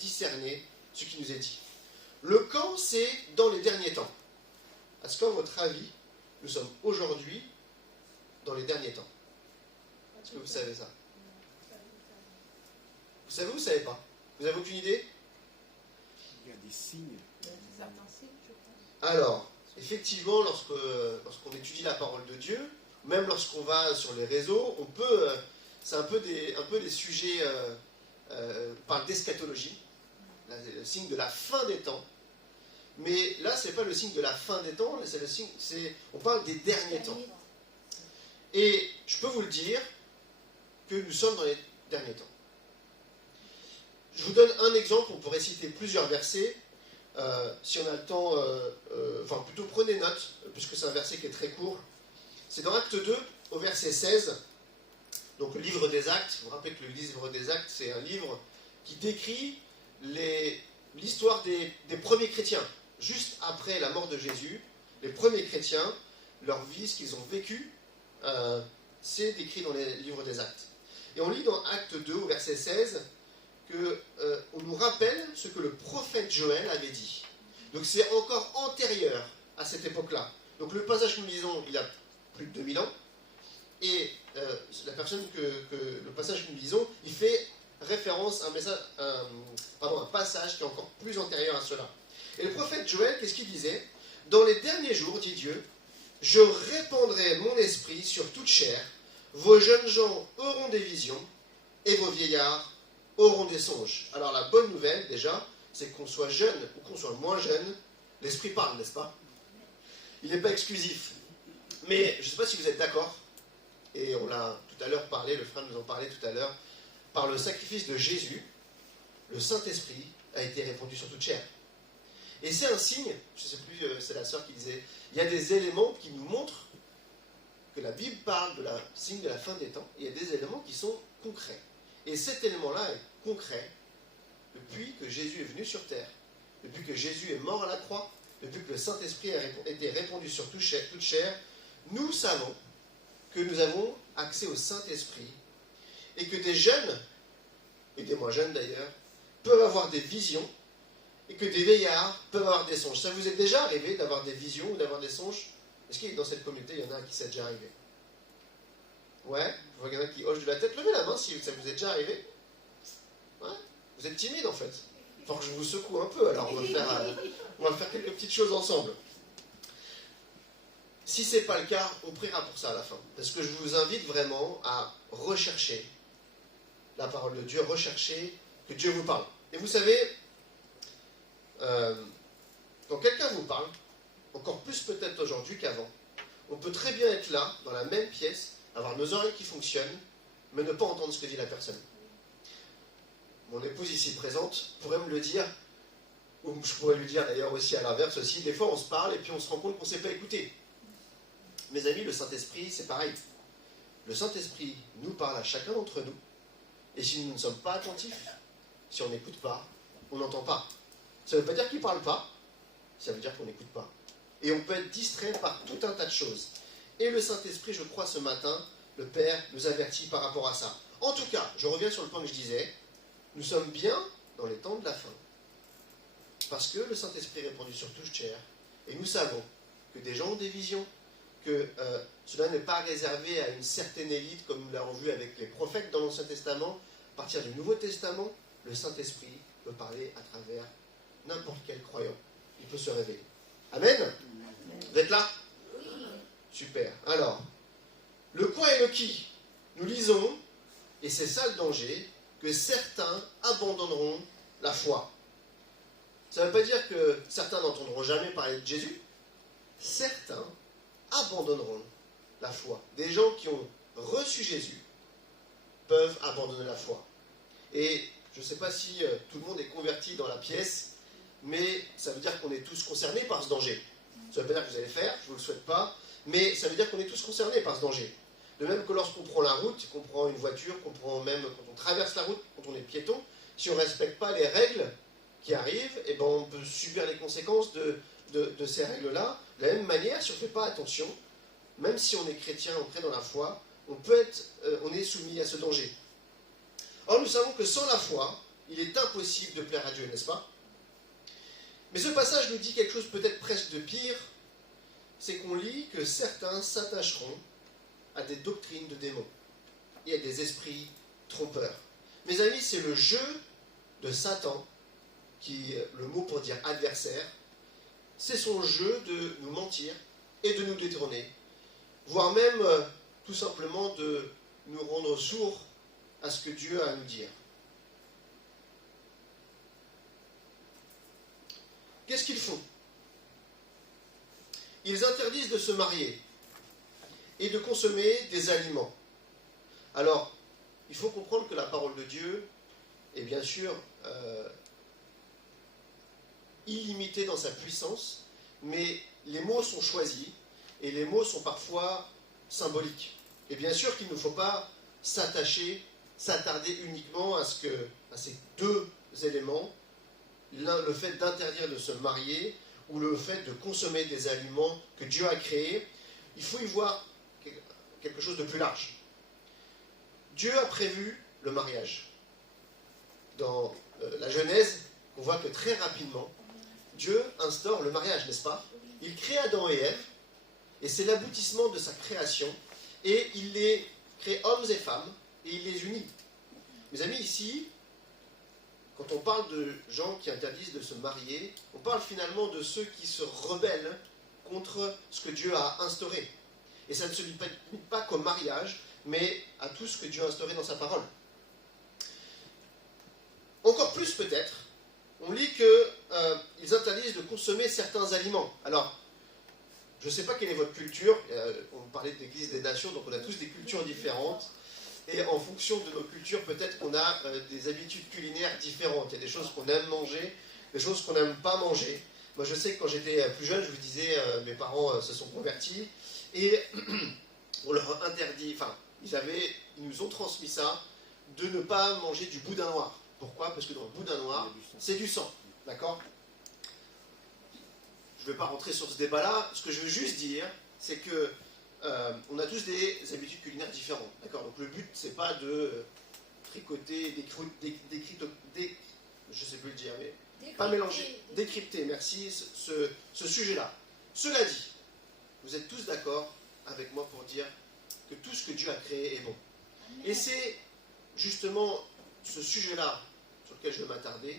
discerner ce qui nous est dit. Le quand, c'est dans les derniers temps. Est-ce qu'à votre avis, nous sommes aujourd'hui dans les derniers temps? Est-ce que vous savez ça? Vous savez ou vous ne savez pas? Vous n'avez aucune idée? Il y a des signes. Alors, effectivement, lorsqu'on étudie la parole de Dieu, même lorsqu'on va sur les réseaux, on peut, c'est un peu des sujets, on parle d'eschatologie, le signe de la fin des temps. Mais là, ce n'est pas le signe de la fin des temps, c'est le signe, on parle des derniers temps. Et je peux vous le dire que nous sommes dans les derniers temps. Je vous donne un exemple, on pourrait citer plusieurs versets. Si on a le temps, enfin plutôt prenez note, puisque c'est un verset qui est très court. C'est dans Acte 2, au verset 16, donc le livre des Actes. Vous vous rappelez que le livre des Actes, c'est un livre qui décrit l'histoire des premiers chrétiens. Juste après la mort de Jésus, les premiers chrétiens, leur vie, ce qu'ils ont vécu, c'est décrit dans les livres des Actes. Et on lit dans Acte 2, au verset 16, qu'on nous rappelle ce que le prophète Joël avait dit. Donc c'est encore antérieur à cette époque-là. Donc le passage que nous lisons, il a plus de 2000 ans, et le passage que nous lisons, il fait référence à un passage qui est encore plus antérieur à cela. Et le prophète Joël, qu'est-ce qu'il disait? Dans les derniers jours, dit Dieu, je répandrai mon esprit sur toute chair, vos jeunes gens auront des visions, et vos vieillards auront des songes. Alors la bonne nouvelle, déjà, c'est qu'on soit jeune ou qu'on soit moins jeune, l'esprit parle, n'est-ce pas? Il n'est pas exclusif. Mais je ne sais pas si vous êtes d'accord, et on l'a tout à l'heure parlé, le frère nous en parlait tout à l'heure, par le sacrifice de Jésus, le Saint-Esprit a été répandu sur toute chair. Et c'est un signe, je ne sais plus, c'est la sœur qui disait, il y a des éléments qui nous montrent que la Bible parle de la signe de la fin des temps, et il y a des éléments qui sont concrets. Et cet élément-là est concret depuis que Jésus est venu sur terre, depuis que Jésus est mort à la croix, depuis que le Saint-Esprit a été répandu sur toute chair, nous savons que nous avons accès au Saint-Esprit et que des jeunes, et des moins jeunes d'ailleurs, peuvent avoir des visions et que des vieillards peuvent avoir des songes. Ça vous est déjà arrivé d'avoir des visions ou d'avoir des songes? Est-ce qu'il y a dans cette communauté, il y en a un qui s'est déjà arrivé? Ouais, je vois qu'il y en a qui hochent de la tête. Levez la main si ça vous est déjà arrivé. Ouais, vous êtes timide en fait. Il faut que je vous secoue un peu, alors on va faire quelques petites choses ensemble. Si ce n'est pas le cas, on priera pour ça à la fin. Parce que je vous invite vraiment à rechercher la parole de Dieu, rechercher que Dieu vous parle. Et vous savez, quand quelqu'un vous parle, encore plus peut-être aujourd'hui qu'avant, on peut très bien être là, dans la même pièce, avoir nos oreilles qui fonctionnent, mais ne pas entendre ce que dit la personne. Mon épouse ici présente pourrait me le dire, ou je pourrais lui dire d'ailleurs aussi à l'inverse aussi, des fois on se parle et puis on se rend compte qu'on ne s'est pas écouté. Mes amis, le Saint-Esprit, c'est pareil. Le Saint-Esprit nous parle à chacun d'entre nous, et si nous ne sommes pas attentifs, si on n'écoute pas, on n'entend pas. Ça ne veut pas dire qu'il ne parle pas, ça veut dire qu'on n'écoute pas. Et on peut être distrait par tout un tas de choses. Et le Saint-Esprit, je crois, ce matin, le Père nous avertit par rapport à ça. En tout cas, je reviens sur le point que je disais, nous sommes bien dans les temps de la fin. Parce que le Saint-Esprit est répandu sur toute chair, et nous savons que des gens ont des visions, que cela n'est pas réservé à une certaine élite, comme nous l'avons vu avec les prophètes dans l'Ancien Testament. À partir du Nouveau Testament, le Saint-Esprit peut parler à travers n'importe quel croyant. Il peut se révéler. Amen. Vous êtes là? Super. Alors, le quoi et le qui? Nous lisons, et c'est ça le danger, que certains abandonneront la foi. Ça ne veut pas dire que certains n'entendront jamais parler de Jésus. Certains abandonneront la foi. Des gens qui ont reçu Jésus peuvent abandonner la foi. Et je ne sais pas si tout le monde est converti dans la pièce, mais ça veut dire qu'on est tous concernés par ce danger. Ça ne veut pas dire que vous allez le faire, je ne vous le souhaite pas, mais ça veut dire qu'on est tous concernés par ce danger. De même que lorsqu'on prend la route, qu'on prend une voiture, qu'on prend même quand on traverse la route, quand on est piéton, si on ne respecte pas les règles qui arrivent, eh ben on peut subir les conséquences de ces règles-là. De la même manière, si on ne fait pas attention, même si on est chrétien, ancré dans la foi, on est soumis à ce danger. Or, nous savons que sans la foi, il est impossible de plaire à Dieu, n'est-ce pas? Mais ce passage nous dit quelque chose peut-être presque de pire, c'est qu'on lit que certains s'attacheront à des doctrines de démons et à des esprits trompeurs. Mes amis, c'est le jeu de Satan, qui est le mot pour dire adversaire, c'est son jeu de nous mentir et de nous détourner, voire même tout simplement de nous rendre sourds à ce que Dieu a à nous dire. Qu'est-ce qu'ils font? Ils interdisent de se marier et de consommer des aliments. Alors, il faut comprendre que la parole de Dieu est bien sûr illimitée dans sa puissance, mais les mots sont choisis et les mots sont parfois symboliques. Et bien sûr qu'il ne faut pas s'attarder uniquement à ces deux éléments, le fait d'interdire de se marier ou le fait de consommer des aliments que Dieu a créés. Il faut y voir quelque chose de plus large. Dieu a prévu le mariage. Dans la Genèse, on voit que très rapidement, Dieu instaure le mariage, n'est-ce pas? Il crée Adam et Ève, et c'est l'aboutissement de sa création, et il les crée hommes et femmes, et il les unit. Mes amis, ici, quand on parle de gens qui interdisent de se marier, on parle finalement de ceux qui se rebellent contre ce que Dieu a instauré. Et ça ne se limite pas qu'au mariage, mais à tout ce que Dieu a instauré dans sa parole. Encore plus peut-être, on lit qu'ils interdisent de consommer certains aliments. Alors, je ne sais pas quelle est votre culture, on parlait de l'Église des Nations, donc on a tous des cultures différentes, et en fonction de nos cultures, peut-être qu'on a des habitudes culinaires différentes. Il y a des choses qu'on aime manger, des choses qu'on n'aime pas manger. Moi, je sais que quand j'étais plus jeune, je vous disais, mes parents se sont convertis, et on leur interdit, enfin, ils nous ont transmis ça, de ne pas manger du boudin noir. Pourquoi? Parce que dans le boudin noir, c'est du sang. D'accord? Je ne vais pas rentrer sur ce débat-là. Ce que je veux juste dire, c'est que on a tous des habitudes culinaires différentes. D'accord? Donc le but, c'est pas de tricoter, je sais plus le dire, mais pas mélanger, décrypter, merci, ce sujet-là. Cela dit, vous êtes tous d'accord avec moi pour dire que tout ce que Dieu a créé est bon. Et c'est justement ce sujet-là sur lequel je veux m'attarder,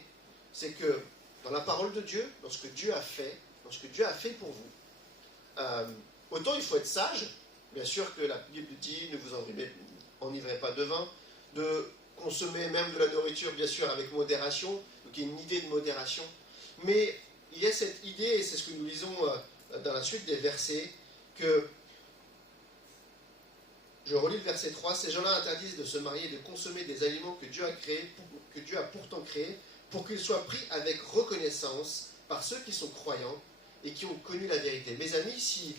c'est que dans la parole de Dieu, dans ce que Dieu a fait, dans ce que Dieu a fait pour vous, autant il faut être sage, bien sûr que la Bible dit, ne vous enivrez pas de vin, de consommer même de la nourriture, bien sûr, avec modération, donc il y a une idée de modération, mais il y a cette idée, et c'est ce que nous lisons dans la suite des versets, que je relis le verset 3, ces gens-là interdisent de se marier et de consommer des aliments que Dieu a créés, que Dieu a pourtant créés, pour qu'ils soient pris avec reconnaissance par ceux qui sont croyants et qui ont connu la vérité. Mes amis, si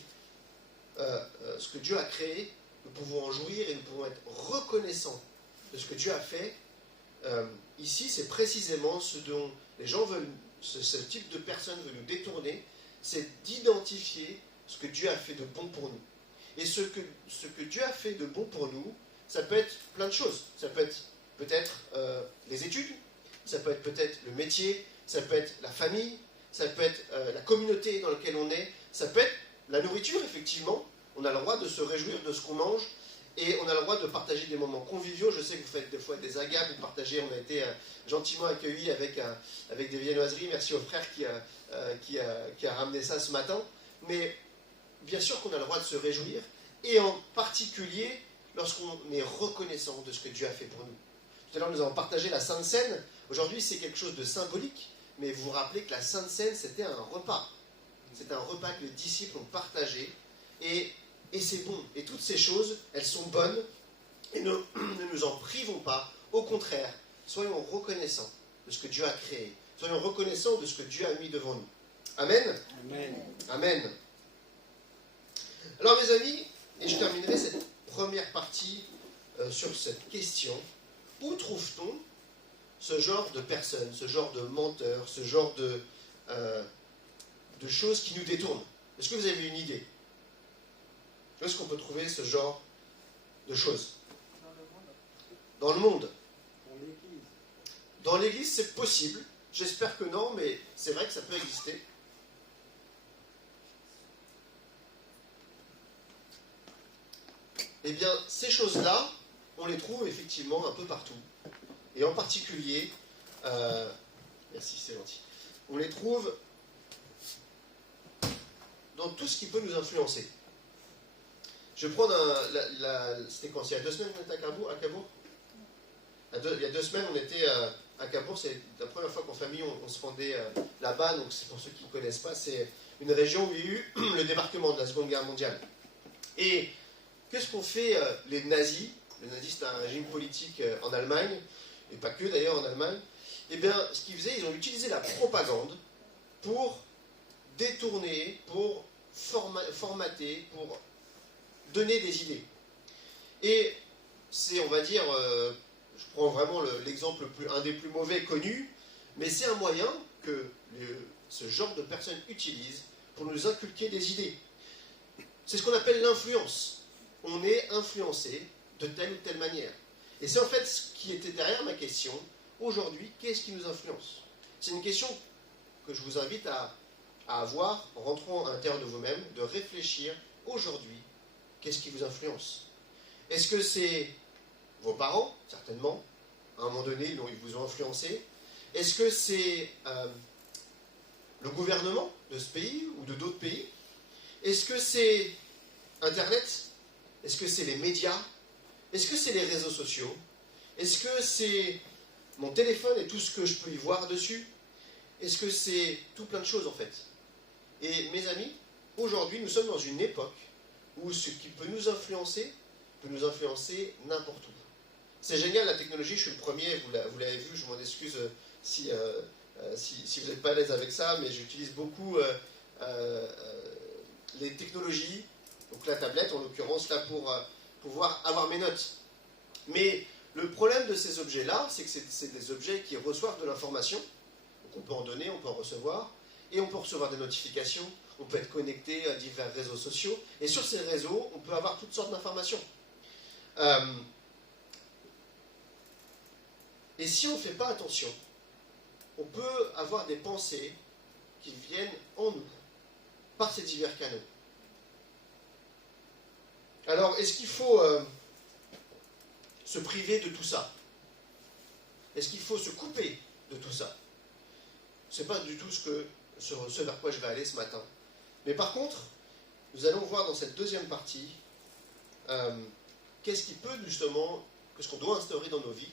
ce que Dieu a créé, nous pouvons en jouir et nous pouvons être reconnaissants de ce que Dieu a fait, ici c'est précisément ce dont les gens veulent, ce type de personnes veulent nous détourner, c'est d'identifier ce que Dieu a fait de bon pour nous. Et ce que Dieu a fait de bon pour nous, ça peut être plein de choses. Ça peut être peut-être les études, ça peut être peut-être le métier, ça peut être la famille, ça peut être la communauté dans laquelle on est, ça peut être la nourriture, effectivement. On a le droit de se réjouir de ce qu'on mange et on a le droit de partager des moments conviviaux. Je sais que vous faites des fois des agapes, vous partagez, on a été gentiment accueillis avec des viennoiseries. Merci au frère qui a ramené ça ce matin. Mais bien sûr qu'on a le droit de se réjouir, et en particulier lorsqu'on est reconnaissant de ce que Dieu a fait pour nous. Tout à l'heure, nous avons partagé la Sainte Seine. Aujourd'hui, c'est quelque chose de symbolique, mais vous vous rappelez que la Sainte Seine, c'était un repas. C'était un repas que les disciples ont partagé, et c'est bon. Et toutes ces choses, elles sont bonnes, et ne nous en privons pas. Au contraire, soyons reconnaissants de ce que Dieu a créé. Soyons reconnaissants de ce que Dieu a mis devant nous. Amen. Amen. Amen. Alors mes amis, et je terminerai cette première partie sur cette question, où trouve-t-on ce genre de personnes, ce genre de menteurs, ce genre de choses qui nous détournent? Est-ce que vous avez une idée? Où est-ce qu'on peut trouver ce genre de choses? Dans le monde. Dans l'Église, c'est possible. J'espère que non, mais c'est vrai que ça peut exister. Eh bien, ces choses-là, on les trouve effectivement un peu partout. Et en particulier, merci, c'est gentil, on les trouve dans tout ce qui peut nous influencer. Je vais prendre c'était quand? C'est il y a 2 semaines qu'on était à Cabourg. Il y a 2 semaines, on était à Cabourg. C'est la première fois qu'en famille, on se rendait là-bas. Donc, c'est pour ceux qui ne connaissent pas, c'est une région où il y a eu le débarquement de la Seconde Guerre mondiale. Et qu'est-ce qu'ont fait les nazis? Les nazis, c'est un régime politique en Allemagne, et pas que d'ailleurs en Allemagne. Eh bien, ce qu'ils faisaient, ils ont utilisé la propagande pour détourner, pour formater, pour donner des idées. Et c'est, on va dire, je prends vraiment l'exemple un des plus mauvais connus, mais c'est un moyen que ce genre de personnes utilisent pour nous inculquer des idées. C'est ce qu'on appelle l'influence. On est influencé de telle ou telle manière. Et c'est en fait ce qui était derrière ma question. Aujourd'hui, qu'est-ce qui nous influence? C'est une question que je vous invite à avoir en rentrant à l'intérieur de vous-même, de réfléchir aujourd'hui, qu'est-ce qui vous influence? Est-ce que c'est vos parents? Certainement. À un moment donné, ils vous ont influencé. Est-ce que c'est le gouvernement de ce pays ou de d'autres pays? Est-ce que c'est Internet? Est-ce que c'est les médias? Est-ce que c'est les réseaux sociaux? Est-ce que c'est mon téléphone et tout ce que je peux y voir dessus? Est-ce que c'est tout plein de choses en fait? Et mes amis, aujourd'hui, nous sommes dans une époque où ce qui peut nous influencer n'importe où. C'est génial la technologie, je suis le premier, vous l'avez vu, je m'en excuse si vous n'êtes pas à l'aise avec ça, mais j'utilise beaucoup les technologies, donc la tablette en l'occurrence, là pour pouvoir avoir mes notes. Mais le problème de ces objets-là, c'est que c'est des objets qui reçoivent de l'information, donc on peut en donner, on peut en recevoir, et on peut recevoir des notifications, on peut être connecté à divers réseaux sociaux, et sur ces réseaux, on peut avoir toutes sortes d'informations. Et si on ne fait pas attention, on peut avoir des pensées qui viennent en nous, par ces divers canaux. Alors, est-ce qu'il faut se priver de tout ça? Est-ce qu'il faut se couper de tout ça? Ce n'est pas du tout ce vers quoi je vais aller ce matin. Mais par contre, nous allons voir dans cette deuxième partie qu'est-ce qui peut justement, qu'est-ce qu'on doit instaurer dans nos vies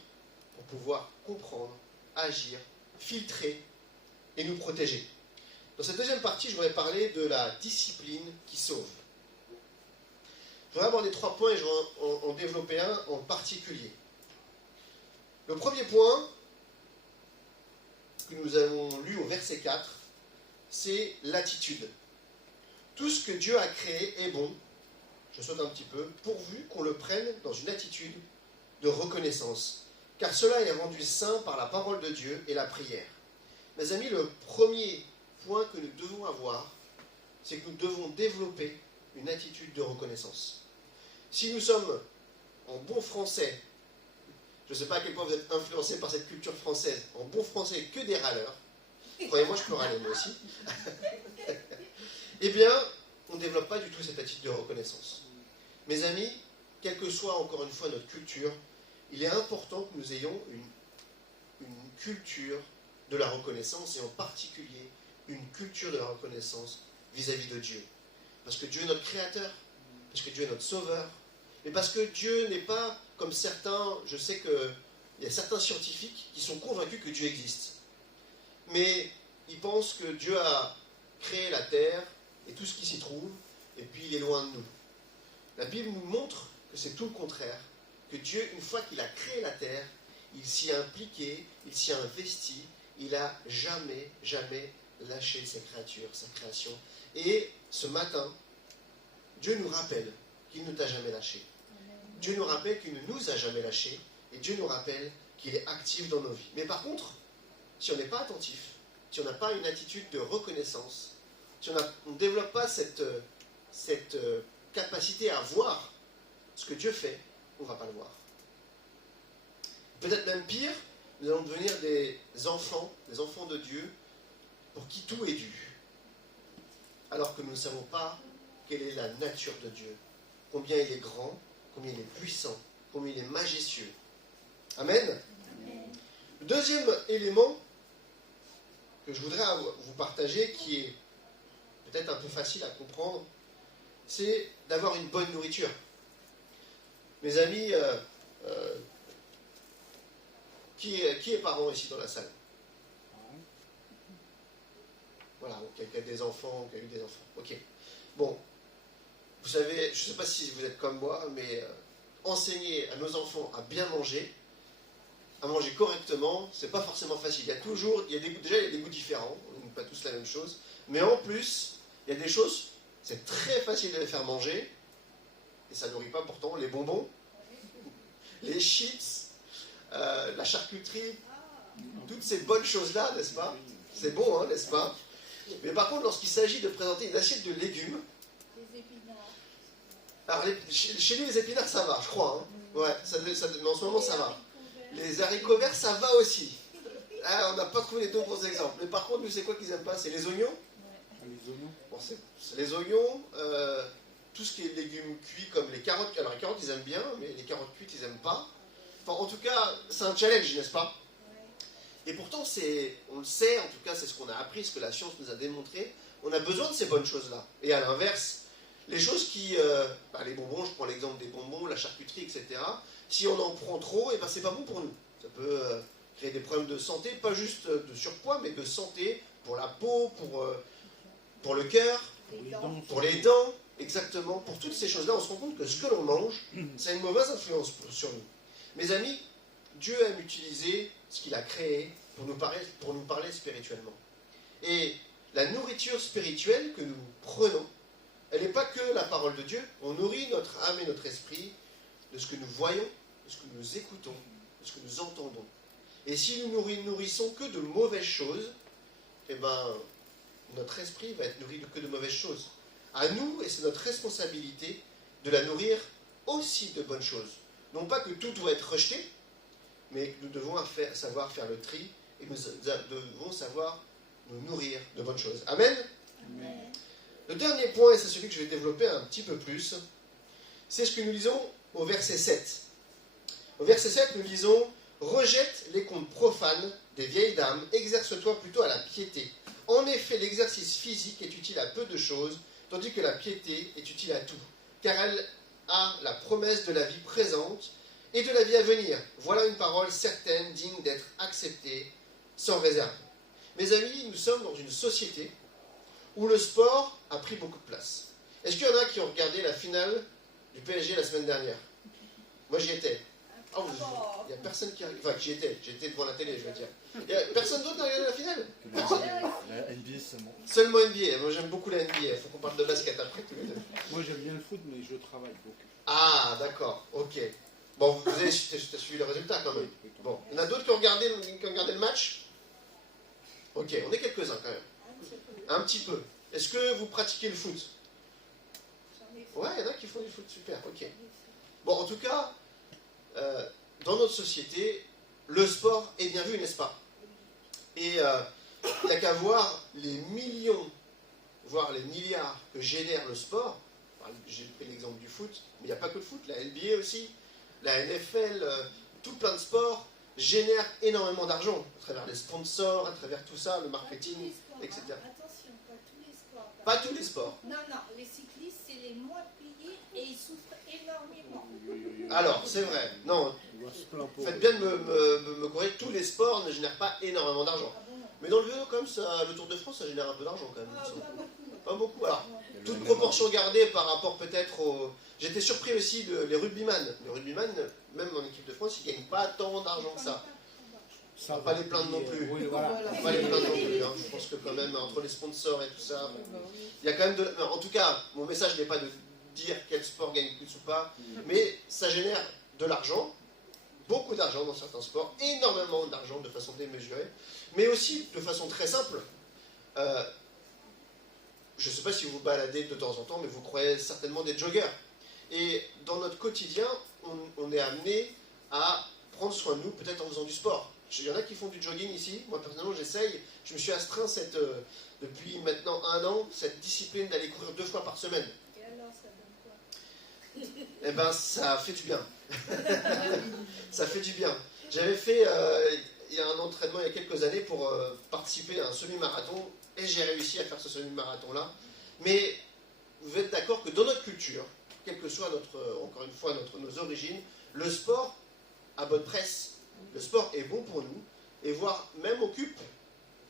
pour pouvoir comprendre, agir, filtrer et nous protéger. Dans cette deuxième partie, je voudrais parler de la discipline qui sauve. Je voudrais aborder 3 points et je vais en développer un en particulier. Le premier point que nous avons lu au verset 4, c'est l'attitude. Tout ce que Dieu a créé est bon, je saute un petit peu, pourvu qu'on le prenne dans une attitude de reconnaissance, car cela est rendu saint par la parole de Dieu et la prière. Mes amis, le premier point que nous devons avoir, c'est que nous devons développer une attitude de reconnaissance. Si nous sommes, en bon français, je ne sais pas à quel point vous êtes influencés par cette culture française, en bon français, que des râleurs, croyez-moi, je peux râler moi aussi, eh bien, on ne développe pas du tout cette attitude de reconnaissance. Mes amis, quelle que soit encore une fois notre culture, il est important que nous ayons une culture de la reconnaissance, et en particulier une culture de la reconnaissance vis-à-vis de Dieu. Parce que Dieu est notre créateur, parce que Dieu est notre sauveur, mais parce que Dieu n'est pas comme certains, je sais qu'il y a certains scientifiques qui sont convaincus que Dieu existe. mais ils pensent que Dieu a créé la terre et tout ce qui s'y trouve, et puis il est loin de nous. La Bible nous montre que c'est tout le contraire, que Dieu, une fois qu'il a créé la terre, il s'y a impliqué, il s'y a investi, il n'a jamais, jamais lâché ses créatures, sa création. Et ce matin, Dieu nous rappelle qu'il ne t'a jamais lâché. Dieu nous rappelle qu'il ne nous a jamais lâchés, et Dieu nous rappelle qu'il est actif dans nos vies. Mais par contre, si on n'est pas attentif, si on n'a pas une attitude de reconnaissance, si on ne développe pas cette capacité à voir ce que Dieu fait, on ne va pas le voir. Peut-être même pire, nous allons devenir des enfants de Dieu, pour qui tout est dû. Alors que nous ne savons pas quelle est la nature de Dieu, combien il est grand, combien il est puissant, combien il est majestueux. Amen. Amen. Le deuxième élément que je voudrais vous partager, qui est peut-être un peu facile à comprendre, c'est d'avoir une bonne nourriture. Mes amis, qui est parent ici dans la salle? Voilà, donc quelqu'un a des enfants, qui a eu des enfants. Ok. Bon, vous savez, je ne sais pas si vous êtes comme moi, mais enseigner à nos enfants à bien manger, à manger correctement, c'est pas forcément facile. Il y a des goûts différents, on n'aime pas tous la même chose, mais en plus, il y a des choses, c'est très facile de les faire manger, et ça nourrit pas pourtant, les bonbons, les chips, la charcuterie, toutes ces bonnes choses-là, n'est-ce pas? C'est bon, hein, n'est-ce pas? Mais par contre, lorsqu'il s'agit de présenter une assiette de légumes, Les épinards. alors chez lui, les épinards, ça va, je crois. Hein. Ouais, en ce moment, ça va. Les haricots verts, ça va aussi. Ah, on n'a pas trouvé les deux bons exemples. Mais par contre, nous, c'est quoi qu'ils n'aiment pas? C'est les oignons. Les oignons. Bon, c'est les oignons, tout ce qui est légumes cuits comme les carottes. Alors les carottes, ils aiment bien, mais les carottes cuites, ils n'aiment pas. Enfin, en tout cas, c'est un challenge, n'est-ce pas? Et pourtant, on le sait, en tout cas, c'est ce qu'on a appris, ce que la science nous a démontré. On a besoin de ces bonnes choses-là. Et à l'inverse, les choses qui... les bonbons, je prends l'exemple des bonbons, la charcuterie, etc. Si on en prend trop, et ben, c'est pas bon pour nous. Ça peut créer des problèmes de santé, pas juste de surpoids, mais de santé, pour la peau, pour le cœur, pour les dents, exactement. Pour toutes ces choses-là, on se rend compte que ce que l'on mange, ça a une mauvaise influence sur nous. Mes amis, Dieu aime utiliser ce qu'il a créé pour nous parler spirituellement. Et la nourriture spirituelle que nous prenons, elle n'est pas que la parole de Dieu. On nourrit notre âme et notre esprit de ce que nous voyons, de ce que nous écoutons, de ce que nous entendons. Et si nous nourrissons que de mauvaises choses, eh ben, notre esprit va être nourri que de mauvaises choses. À nous, et c'est notre responsabilité, de la nourrir aussi de bonnes choses. Non pas que tout doit être rejeté, mais que nous devons savoir faire le tri, et nous devons savoir nous nourrir de bonnes choses. Amen. Amen. Le dernier point, et c'est celui que je vais développer un petit peu plus, c'est ce que nous lisons au verset 7. Au verset 7, nous lisons « Rejette les contes profanes des vieilles dames, exerce-toi plutôt à la piété. En effet, l'exercice physique est utile à peu de choses, tandis que la piété est utile à tout, car elle a la promesse de la vie présente et de la vie à venir. Voilà une parole certaine, digne d'être acceptée sans réserve. » Mes amis, nous sommes dans une société où le sport a pris beaucoup de place. Est-ce qu'il y en a qui ont regardé la finale du PSG la semaine dernière? Moi, j'y étais. Oh, il n'y a personne qui arrive. Enfin, j'étais devant la télé, je veux dire. Il y a personne d'autre qui a regardé la finale? La NBA seulement. Seulement NBA. Moi, j'aime beaucoup la NBA. Il faut qu'on parle de basket après tous les deux. Moi, j'aime bien le foot, mais je travaille beaucoup. Ah, d'accord. Ok. Bon, vous avez suivi le résultat quand même. Bon, il y en a d'autres qui ont regardé le match? Ok, on est quelques-uns quand même. Un petit peu. Est-ce que vous pratiquez le foot? Ouais, il y en a qui font du foot, super, ok. Bon, en tout cas, dans notre société, le sport est bien vu, n'est-ce pas? Et il n'y a qu'à voir les millions, voire les milliards que génère le sport. Enfin, j'ai pris l'exemple du foot, mais il n'y a pas que le foot, la NBA aussi, la NFL, tout plein de sports génèrent énormément d'argent à travers les sponsors, à travers tout ça, le marketing, etc. Attention, pas tous les sports. Pas tous les sports. Non, les cyclistes, c'est les moins payés et ils souffrent énormément. Alors, c'est vrai. Non, faites bien de me corriger, tous les sports ne génèrent pas énormément d'argent. Ah bon? Mais dans le vélo, quand même, le Tour de France, ça génère un peu d'argent quand même. Ah, il me semble. pas beaucoup. Pas beaucoup. Alors, Et le toute MMA. proportion gardée par rapport peut-être au... J'étais surpris aussi les rugbyman. Les rugbyman, même en équipe de France, ils gagnent pas tant d'argent que ça. Ça Faut pas les plaindre non plus. Oui, voilà. Faut pas les plaindre non plus. Hein. Je pense que quand même, entre les sponsors et tout ça, il y a quand même de... En tout cas, mon message n'est pas de dire quel sport gagne plus ou pas, mais ça génère de l'argent, beaucoup d'argent dans certains sports, énormément d'argent de façon démesurée, mais aussi de façon très simple. Je ne sais pas si vous vous baladez de temps en temps, mais vous croyez certainement des joggers. Et dans notre quotidien, on est amené à prendre soin de nous, peut-être en faisant du sport. Il y en a qui font du jogging ici. Moi, personnellement, j'essaye. Je me suis astreint depuis maintenant 1 an, cette discipline d'aller courir 2 fois par semaine. Et alors, ça donne quoi? Eh ben, ça fait du bien. Ça fait du bien. J'avais fait, il y a un entraînement il y a quelques années pour participer à un semi-marathon, et j'ai réussi à faire ce semi-marathon-là. Mais vous êtes d'accord que dans notre culture, quelle que soit encore une fois nos origines, le sport a bonne presse. Le sport est bon pour nous, et voire même occupe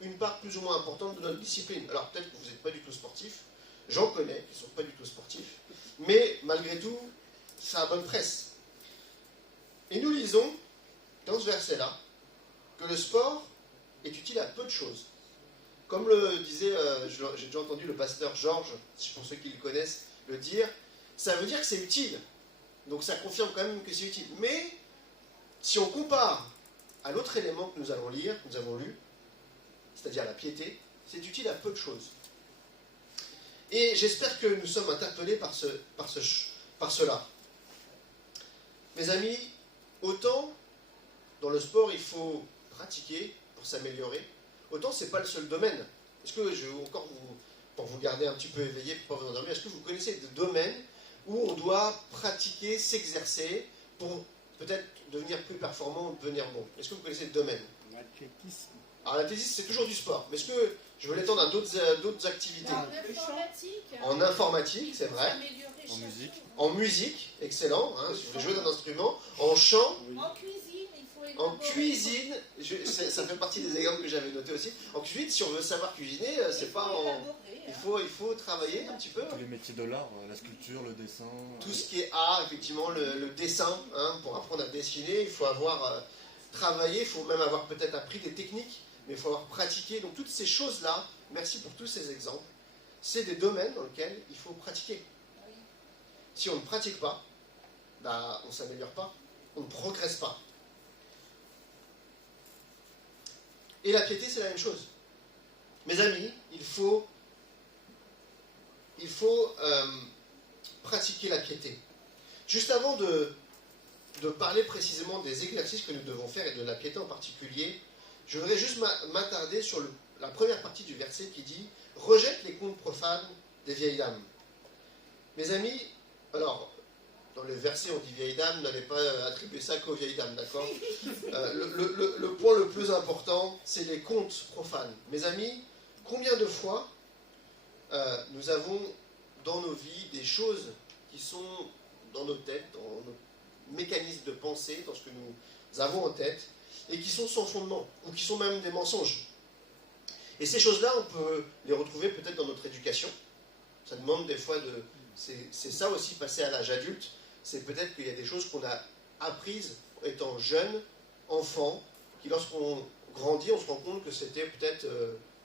une part plus ou moins importante de notre discipline. Alors peut-être que vous n'êtes pas du tout sportif, j'en connais qui ne sont pas du tout sportifs, mais malgré tout, ça a bonne presse. Et nous lisons dans ce verset-là que le sport est utile à peu de choses. Comme le disait, j'ai déjà entendu le pasteur Georges, pour ceux qui le connaissent, le dire, ça veut dire que c'est utile. Donc ça confirme quand même que c'est utile. Mais si on compare à l'autre élément que nous allons lire, que nous avons lu, c'est-à-dire la piété, c'est utile à peu de choses. Et j'espère que nous sommes interpellés par cela. Mes amis, autant dans le sport il faut pratiquer pour s'améliorer, autant c'est pas le seul domaine. Est-ce que pour vous garder un petit peu éveillé, pour ne pas vous endormir, est-ce que vous connaissez des domaines où on doit pratiquer, s'exercer pour peut-être devenir plus performant ou devenir bon? Est-ce que vous connaissez le domaine? L'athlétisme. Alors l'athlétisme c'est toujours du sport, mais est-ce que je veux l'étendre à d'autres activités? En informatique. En informatique, c'est vrai. En musique. En musique, excellent, hein, si vous voulez jouer d'un instrument. En chant, En cuisine, il faut en élaborer. cuisine, ça fait partie des exemples que j'avais notés aussi. En cuisine, si on veut savoir cuisiner, c'est pas en... Il faut travailler un petit peu. Tous les métiers de l'art, la sculpture, le dessin. Tout ce qui est art, effectivement, le dessin, hein, pour apprendre à dessiner, il faut avoir travaillé, il faut même avoir peut-être appris des techniques, mais il faut avoir pratiqué. Donc toutes ces choses-là, merci pour tous ces exemples, c'est des domaines dans lesquels il faut pratiquer. Si on ne pratique pas, bah, on ne s'améliore pas, on ne progresse pas. Et la piété, c'est la même chose. Mes amis, il faut pratiquer la piété. Juste avant de parler précisément des exercices que nous devons faire et de la piété en particulier, je voudrais juste m'attarder sur la première partie du verset qui dit « Rejette les contes profanes des vieilles dames ». Mes amis, alors, dans le verset on dit vieille dame, n'allez pas attribuer ça qu'aux vieilles dames, d'accord? Le point le plus important, c'est les contes profanes. Mes amis, combien de fois nous avons dans nos vies des choses qui sont dans nos têtes, dans nos mécanismes de pensée, dans ce que nous avons en tête, et qui sont sans fondement, ou qui sont même des mensonges. Et ces choses-là, on peut les retrouver peut-être dans notre éducation. Ça demande des fois de... C'est ça aussi, passer à l'âge adulte, c'est peut-être qu'il y a des choses qu'on a apprises étant jeune, enfant, qui lorsqu'on grandit, on se rend compte que c'était peut-être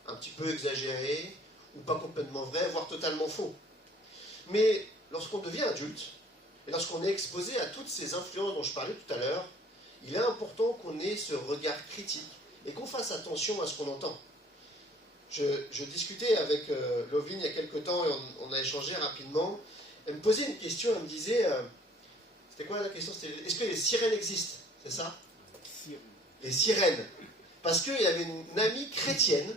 un petit peu exagéré, ou pas complètement vrai, voire totalement faux. Mais lorsqu'on devient adulte, et lorsqu'on est exposé à toutes ces influences dont je parlais tout à l'heure, il est important qu'on ait ce regard critique, et qu'on fasse attention à ce qu'on entend. Je discutais avec Lovine il y a quelques temps, et on a échangé rapidement. Elle me posait une question, elle me disait, c'était quoi la question? Est-ce que les sirènes existent? C'est ça? Les sirènes. Parce qu'il y avait une amie chrétienne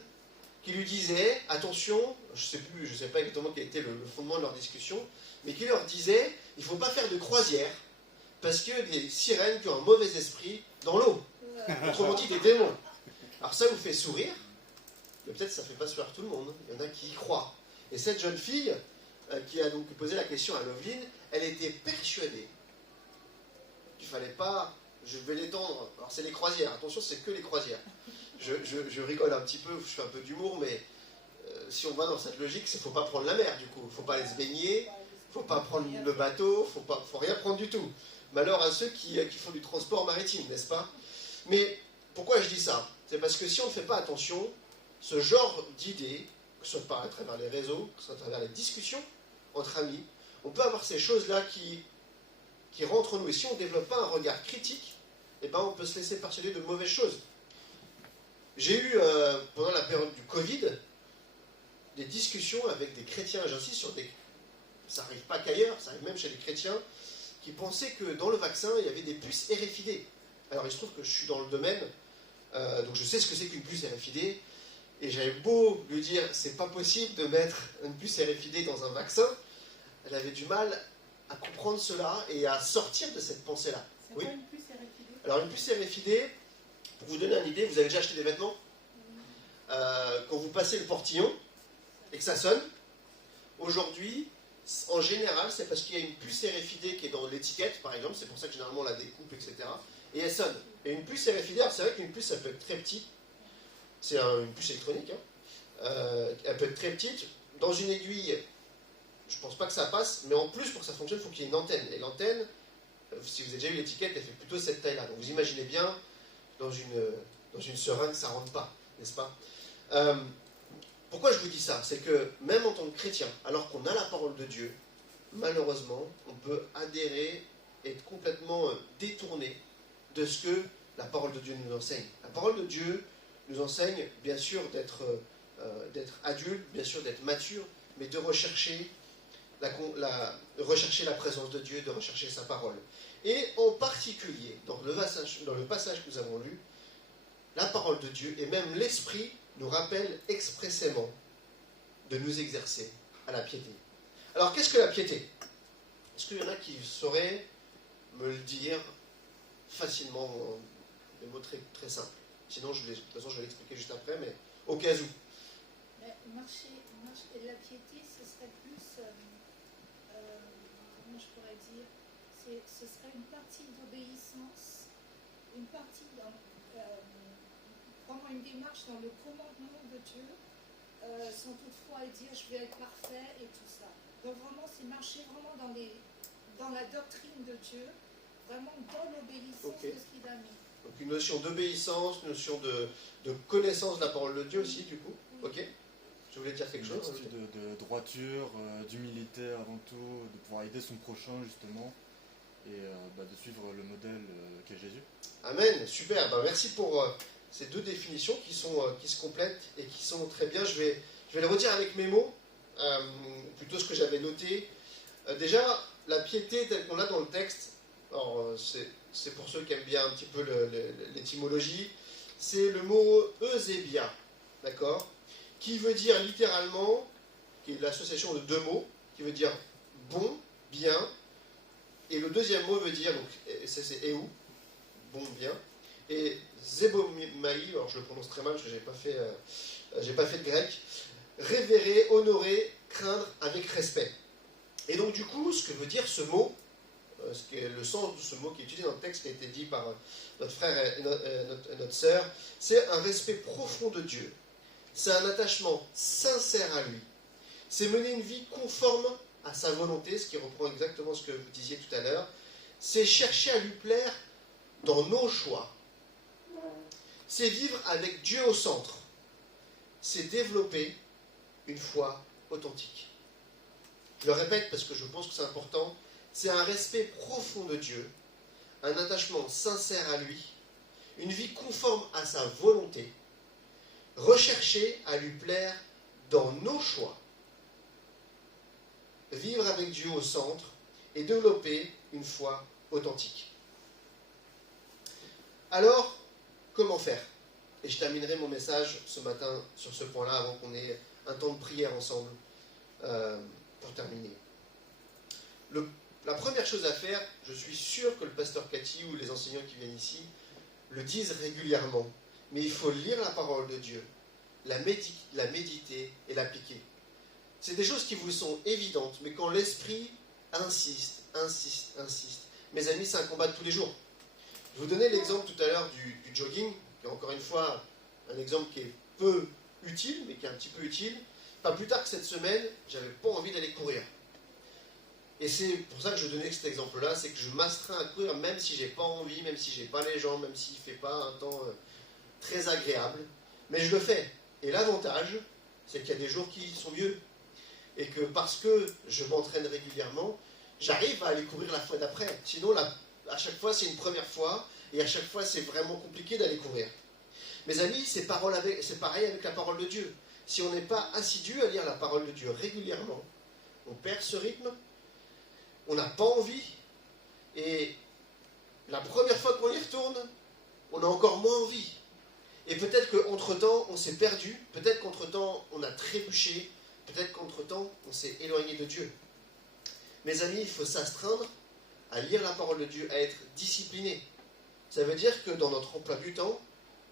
qui lui disait, attention, je ne sais pas exactement quel était le fondement de leur discussion, mais qui leur disait, il ne faut pas faire de croisière, parce qu'il y a des sirènes qui ont un mauvais esprit dans l'eau. Autrement dit, des démons. Alors ça vous fait sourire, mais peut-être ça ne fait pas sourire tout le monde. Il y en a qui y croient. Et cette jeune fille, qui a donc posé la question à Loveline, elle était persuadée qu'il ne fallait pas je vais l'étendre. Alors c'est les croisières, attention, c'est que les croisières. Je rigole un petit peu, je fais un peu d'humour, mais si on va dans cette logique, il ne faut pas prendre la mer du coup. Il ne faut pas aller se baigner, il ne faut pas prendre le bateau, il ne faut rien prendre du tout. Malheur à ceux qui font du transport maritime, n'est-ce pas? Mais pourquoi je dis ça? C'est parce que si on ne fait pas attention, ce genre d'idées, que ce soit à travers les réseaux, que ce soit à travers les discussions entre amis, on peut avoir ces choses-là qui rentrent en nous. Et si on ne développe pas un regard critique, eh ben on peut se laisser persuader de mauvaises choses. J'ai eu, pendant la période du Covid, des discussions avec des chrétiens, j'insiste sur des... Ça n'arrive pas qu'ailleurs, ça arrive même chez les chrétiens, qui pensaient que dans le vaccin, il y avait des puces RFID. Alors il se trouve que je suis dans le domaine, donc je sais ce que c'est qu'une puce RFID, et j'avais beau lui dire, c'est pas possible de mettre une puce RFID dans un vaccin, elle avait du mal à comprendre cela et à sortir de cette pensée-là. C'est quoi une puce RFID? Alors une puce RFID, pour vous donner une idée, vous avez déjà acheté des vêtements? Quand vous passez le portillon et que ça sonne, aujourd'hui, en général, c'est parce qu'il y a une puce RFID qui est dans l'étiquette, par exemple, c'est pour ça que généralement on la découpe, etc. Et elle sonne. Et une puce RFID, c'est vrai qu'une puce, ça peut être très petite, c'est une puce électronique, hein. Elle peut être très petite, dans une aiguille, je pense pas que ça passe, mais en plus, pour que ça fonctionne, il faut qu'il y ait une antenne. Et l'antenne, si vous avez déjà eu l'étiquette, elle fait plutôt cette taille-là. Donc vous imaginez bien, dans une seringue, ça ne rentre pas, n'est-ce pas? Pourquoi je vous dis ça? C'est que même en tant que chrétien, alors qu'on a la parole de Dieu, malheureusement, on peut adhérer et être complètement détourné de ce que la parole de Dieu nous enseigne. La parole de Dieu nous enseigne, bien sûr, d'être adulte, bien sûr, d'être mature, mais de rechercher la présence de Dieu, de rechercher sa parole. Et en particulier, dans le passage que nous avons lu, la parole de Dieu et même l'Esprit nous rappellent expressément de nous exercer à la piété. Alors, qu'est-ce que la piété? Est-ce qu'il y en a qui sauraient me le dire facilement, des mots très, très simples? Sinon, de toute façon, je vais l'expliquer juste après, mais au cas où. La piété, ce serait plus, comment je pourrais dire, ce serait une partie d'obéissance, une partie vraiment une démarche dans le commandement de Dieu, sans toutefois dire je vais être parfait et tout ça. Donc vraiment, c'est marcher vraiment dans la doctrine de Dieu, vraiment dans l'obéissance de ce qu'il a mis. Donc une notion d'obéissance, une notion de connaissance de la parole de Dieu aussi, du coup. Oui. Ok. Je voulais dire quelque chose. De droiture, d'humilité avant tout, de pouvoir aider son prochain justement, et de suivre le modèle qu'est Jésus. Amen, super. Merci pour ces deux définitions qui se complètent et qui sont très bien. Je vais les redire avec mes mots, plutôt ce que j'avais noté. Déjà, la piété telle qu'on l'a dans le texte, alors c'est pour ceux qui aiment bien un petit peu l'étymologie, c'est le mot eusébia, d'accord, qui veut dire littéralement, qui est l'association de deux mots, qui veut dire bon, bien, et le deuxième mot veut dire, donc c'est eu, bon, bien, et zebomaï, alors je le prononce très mal parce que j'ai pas fait de grec, révérer, honorer, craindre avec respect. Et donc du coup, ce que veut dire ce mot, le sens de ce mot qui est utilisé dans le texte qui a été dit par notre frère et notre sœur, c'est un respect profond de Dieu. C'est un attachement sincère à lui. C'est mener une vie conforme à sa volonté, ce qui reprend exactement ce que vous disiez tout à l'heure. C'est chercher à lui plaire dans nos choix. C'est vivre avec Dieu au centre. C'est développer une foi authentique. Je le répète parce que je pense que c'est important. C'est un respect profond de Dieu, un attachement sincère à lui, une vie conforme à sa volonté, rechercher à lui plaire dans nos choix, vivre avec Dieu au centre et développer une foi authentique. Alors, comment faire? Et je terminerai mon message ce matin sur ce point-là avant qu'on ait un temps de prière ensemble pour terminer. La première chose à faire, je suis sûr que le pasteur Cathy ou les enseignants qui viennent ici le disent régulièrement, mais il faut lire la parole de Dieu, la méditer et l'appliquer. C'est des choses qui vous sont évidentes, mais quand l'esprit insiste, mes amis, c'est un combat de tous les jours. Je vous donnais l'exemple tout à l'heure du jogging, qui est encore une fois un exemple qui est peu utile, mais qui est un petit peu utile. Pas plus tard que cette semaine, j'avais pas envie d'aller courir. Et c'est pour ça que je donnais cet exemple-là, c'est que je m'astreins à courir même si j'ai pas envie, même si j'ai pas les jambes, même s'il fait pas un temps très agréable. Mais je le fais. Et l'avantage, c'est qu'il y a des jours qui sont mieux. Et que parce que je m'entraîne régulièrement, j'arrive à aller courir la fois d'après. Sinon, à chaque fois, c'est une première fois, et à chaque fois, c'est vraiment compliqué d'aller courir. Mes amis, c'est pareil avec la parole de Dieu. Si on n'est pas assidu à lire la parole de Dieu régulièrement, on perd ce rythme, on n'a pas envie, et la première fois qu'on y retourne, on a encore moins envie. Et peut-être qu'entre-temps, on s'est perdu, peut-être qu'entre-temps, on a trébuché, peut-être qu'entre-temps, on s'est éloigné de Dieu. Mes amis, il faut s'astreindre à lire la parole de Dieu, à être discipliné. Ça veut dire que dans notre emploi du temps,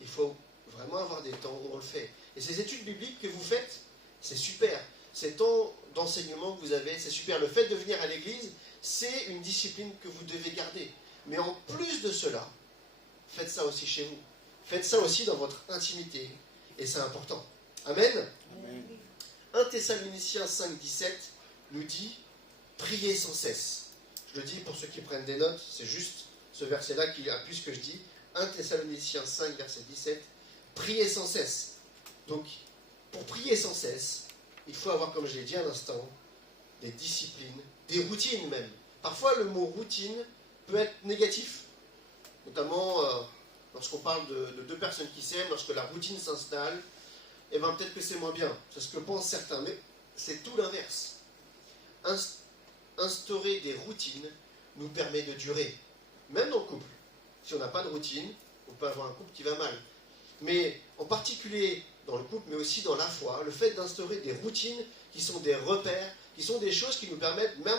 il faut vraiment avoir des temps où on le fait. Et ces études bibliques que vous faites, c'est super. Ces temps d'enseignement que vous avez, c'est super. Le fait de venir à l'église, c'est une discipline que vous devez garder. Mais en plus de cela, faites ça aussi chez vous. Faites ça aussi dans votre intimité. Et c'est important. Amen. Amen. 1 Thessaloniciens 5, 17 nous dit « Priez sans cesse ». Je le dis pour ceux qui prennent des notes, c'est juste ce verset-là qui appuie ce que je dis. 1 Thessaloniciens 5, verset 17 « Priez sans cesse ». Donc, pour prier sans cesse, il faut avoir, comme je l'ai dit à l'instant, des disciplines, des routines même. Parfois, le mot routine peut être négatif, notamment lorsqu'on parle de deux personnes qui s'aiment, lorsque la routine s'installe, eh bien peut-être que c'est moins bien. C'est ce que pensent certains, mais c'est tout l'inverse. Instaurer des routines nous permet de durer, même dans le couple. Si on n'a pas de routine, on peut avoir un couple qui va mal. Mais en particulier dans le couple, mais aussi dans la foi, le fait d'instaurer des routines qui sont des repères, qui sont des choses qui nous permettent, même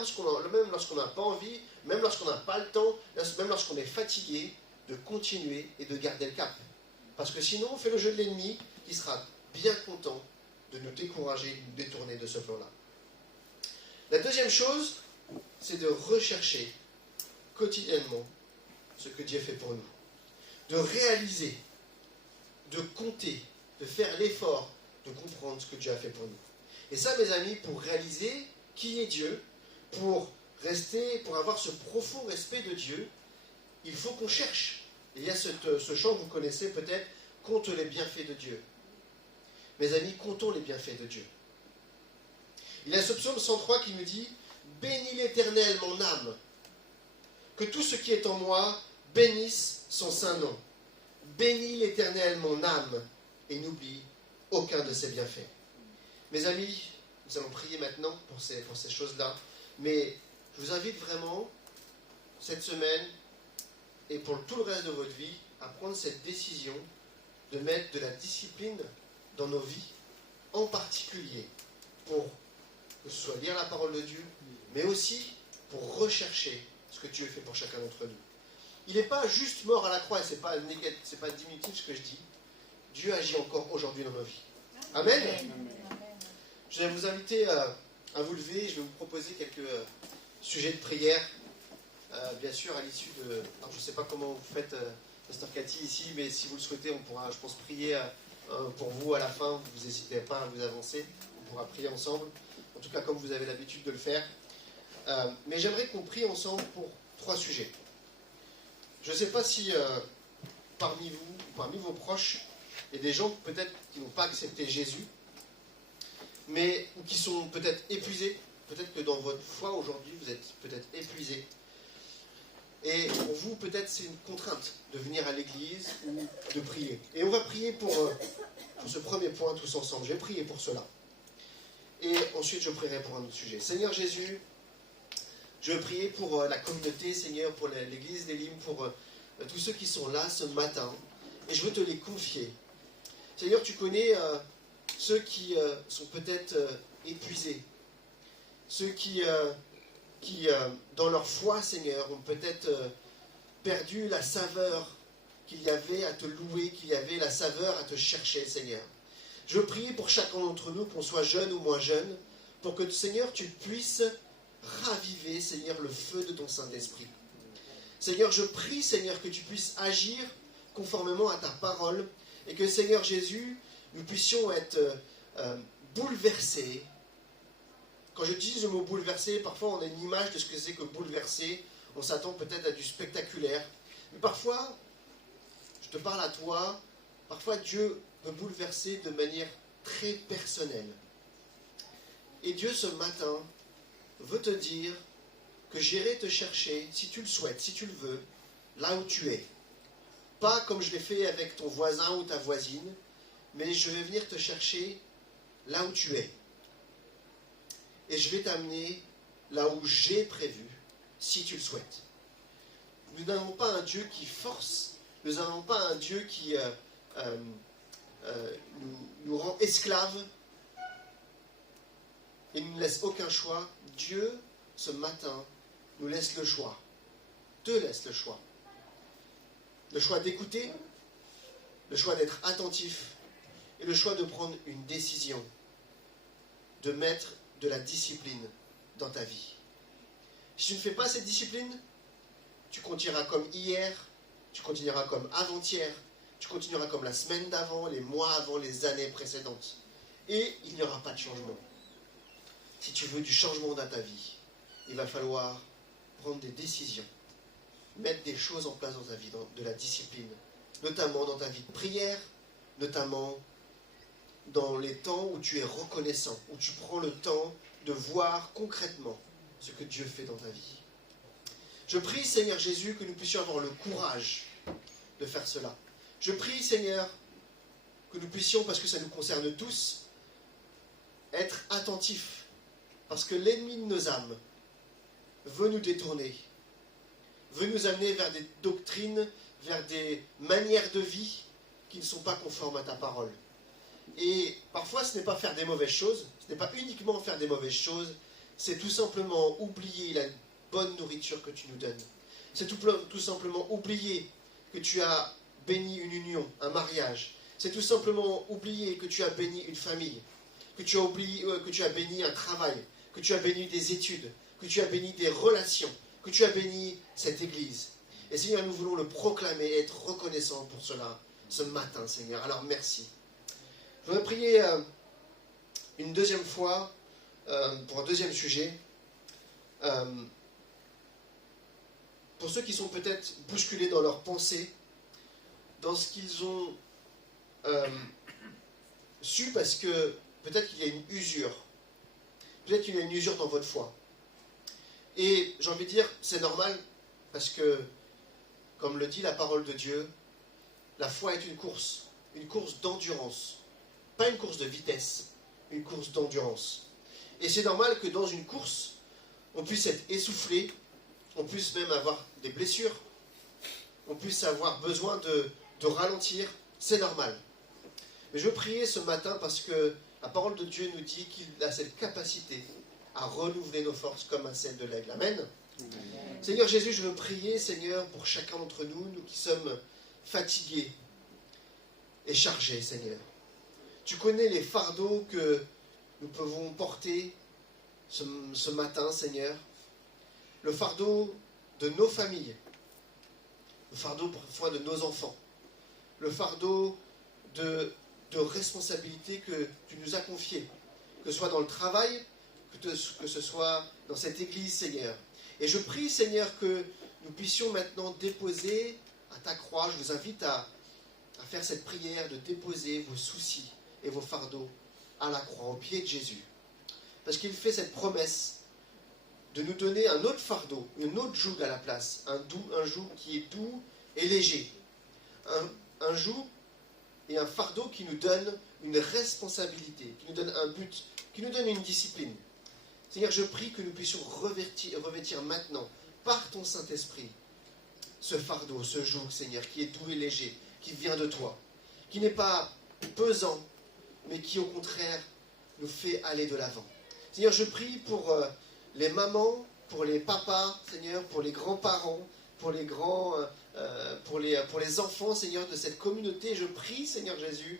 lorsqu'on n'a pas envie, même lorsqu'on n'a pas le temps, même lorsqu'on est fatigué, de continuer et de garder le cap. Parce que sinon, on fait le jeu de l'ennemi qui sera bien content de nous décourager, de nous détourner de ce plan-là. La deuxième chose, c'est de rechercher quotidiennement ce que Dieu fait pour nous. De réaliser, de compter, de faire l'effort de comprendre ce que Dieu a fait pour nous. Et ça, mes amis, pour réaliser qui est Dieu, pour avoir ce profond respect de Dieu, il faut qu'on cherche. Et il y a ce chant que vous connaissez peut-être, « Compte les bienfaits de Dieu ». Mes amis, comptons les bienfaits de Dieu. Il y a ce psaume 103 qui nous dit « Bénis l'Éternel, mon âme, que tout ce qui est en moi bénisse son saint nom. Bénis l'Éternel, mon âme, et n'oublie aucun de ses bienfaits. » Mes amis, nous allons prier maintenant pour ces choses-là, mais je vous invite vraiment, cette semaine, et pour tout le reste de votre vie, à prendre cette décision de mettre de la discipline dans nos vies, en particulier pour que ce soit lire la parole de Dieu, mais aussi pour rechercher ce que Dieu fait pour chacun d'entre nous. Il n'est pas juste mort à la croix, et ce n'est pas diminutif ce que je dis. Dieu agit encore aujourd'hui dans nos vies. Amen. Je vais vous inviter à vous lever, je vais vous proposer quelques sujets de prière. Bien sûr, à l'issue de... Alors, je ne sais pas comment vous faites, Pasteur Cathy, ici, mais si vous le souhaitez, on pourra, je pense, prier pour vous à la fin. Vous n'hésitez pas à vous avancer. On pourra prier ensemble. En tout cas, comme vous avez l'habitude de le faire. Mais j'aimerais qu'on prie ensemble pour 3 sujets. Je ne sais pas si parmi vous, parmi vos proches, il y a des gens peut-être qui n'ont pas accepté Jésus, mais ou qui sont peut-être épuisés. Peut-être que dans votre foi aujourd'hui, vous êtes peut-être épuisés. Et pour vous, peut-être c'est une contrainte de venir à l'église ou de prier. Et on va prier pour ce premier point tous ensemble. Je vais prier pour cela. Et ensuite, je prierai pour un autre sujet. Seigneur Jésus, je veux prier pour la communauté, Seigneur, pour l'église d'Élim, pour tous ceux qui sont là ce matin. Et je veux te les confier. Seigneur, tu connais ceux qui sont peut-être épuisés. Ceux qui dans leur foi, Seigneur, ont peut-être perdu la saveur qu'il y avait à te louer, qu'il y avait la saveur à te chercher, Seigneur. Je veux prier pour chacun d'entre nous, qu'on soit jeune ou moins jeune, pour que, Seigneur, tu puisses raviver, Seigneur, le feu de ton Saint-Esprit. Seigneur, je prie, Seigneur, que tu puisses agir conformément à ta parole et que, Seigneur Jésus, nous puissions être bouleversés. Quand j'utilise le mot bouleversé, parfois on a une image de ce que c'est que bouleverser. On s'attend peut-être à du spectaculaire. Mais parfois, je te parle à toi, parfois Dieu peut bouleverser de manière très personnelle. Et Dieu, ce matin, veut te dire que j'irai te chercher, si tu le souhaites, si tu le veux, là où tu es. Pas comme je l'ai fait avec ton voisin ou ta voisine, mais je vais venir te chercher là où tu es. Et je vais t'amener là où j'ai prévu, si tu le souhaites. Nous n'avons pas un Dieu qui force, nous n'avons pas un Dieu qui nous rend esclaves et ne nous laisse aucun choix. Dieu, ce matin, nous laisse le choix, te laisse le choix. Le choix d'écouter, le choix d'être attentif et le choix de prendre une décision, de mettre de la discipline dans ta vie. Si tu ne fais pas cette discipline, tu continueras comme hier, tu continueras comme avant-hier, tu continueras comme la semaine d'avant, les mois avant, les années précédentes. Et il n'y aura pas de changement. Si tu veux du changement dans ta vie, il va falloir prendre des décisions, mettre des choses en place dans ta vie, de la discipline, notamment dans ta vie de prière, notamment dans les temps où tu es reconnaissant, où tu prends le temps de voir concrètement ce que Dieu fait dans ta vie. Je prie, Seigneur Jésus, que nous puissions avoir le courage de faire cela. Je prie, Seigneur, que nous puissions, parce que ça nous concerne tous, être attentifs, parce que l'ennemi de nos âmes veut nous détourner, veut nous amener vers des doctrines, vers des manières de vie qui ne sont pas conformes à ta parole. Et parfois, ce n'est pas faire des mauvaises choses, ce n'est pas uniquement faire des mauvaises choses, c'est tout simplement oublier la bonne nourriture que tu nous donnes. C'est tout simplement oublier que tu as béni une union, un mariage. C'est tout simplement oublier que tu as béni une famille, que tu as béni un travail, que tu as béni des études, que tu as béni des relations, que tu as béni cette Église. Et Seigneur, nous voulons le proclamer et être reconnaissants pour cela ce matin, Seigneur. Alors merci. Je voudrais prier une deuxième fois pour un deuxième sujet. Pour ceux qui sont peut-être bousculés dans leurs pensées, dans ce qu'ils ont su, parce que peut-être qu'il y a une usure. Peut-être qu'il y a une usure dans votre foi. Et j'ai envie de dire, c'est normal, parce que, comme le dit la parole de Dieu, la foi est une course d'endurance. Pas une course de vitesse, une course d'endurance. Et c'est normal que dans une course, on puisse être essoufflé, on puisse même avoir des blessures, on puisse avoir besoin de ralentir, c'est normal. Mais je veux prier ce matin parce que la parole de Dieu nous dit qu'il a cette capacité à renouveler nos forces comme à celle de l'aigle. Amen. Seigneur Jésus, je veux prier, Seigneur, pour chacun d'entre nous, nous qui sommes fatigués et chargés, Seigneur. Tu connais les fardeaux que nous pouvons porter ce matin, Seigneur. Le fardeau de nos familles, le fardeau parfois de nos enfants, le fardeau de responsabilité que tu nous as confié, que ce soit dans le travail, que ce soit dans cette église, Seigneur. Et je prie, Seigneur, que nous puissions maintenant déposer à ta croix. Je vous invite à faire cette prière de déposer vos soucis et vos fardeaux à la croix, au pied de Jésus. Parce qu'il fait cette promesse de nous donner un autre fardeau, une autre joug à la place, un joug qui est doux et léger. Un joug et un fardeau qui nous donne une responsabilité, qui nous donne un but, qui nous donne une discipline. Seigneur, je prie que nous puissions revêtir maintenant, par ton Saint-Esprit, ce fardeau, ce joug, Seigneur, qui est doux et léger, qui vient de toi, qui n'est pas pesant, mais qui au contraire nous fait aller de l'avant. Seigneur, je prie pour les mamans, pour les papas, Seigneur, pour les grands-parents, pour les enfants, Seigneur, de cette communauté. Je prie, Seigneur Jésus,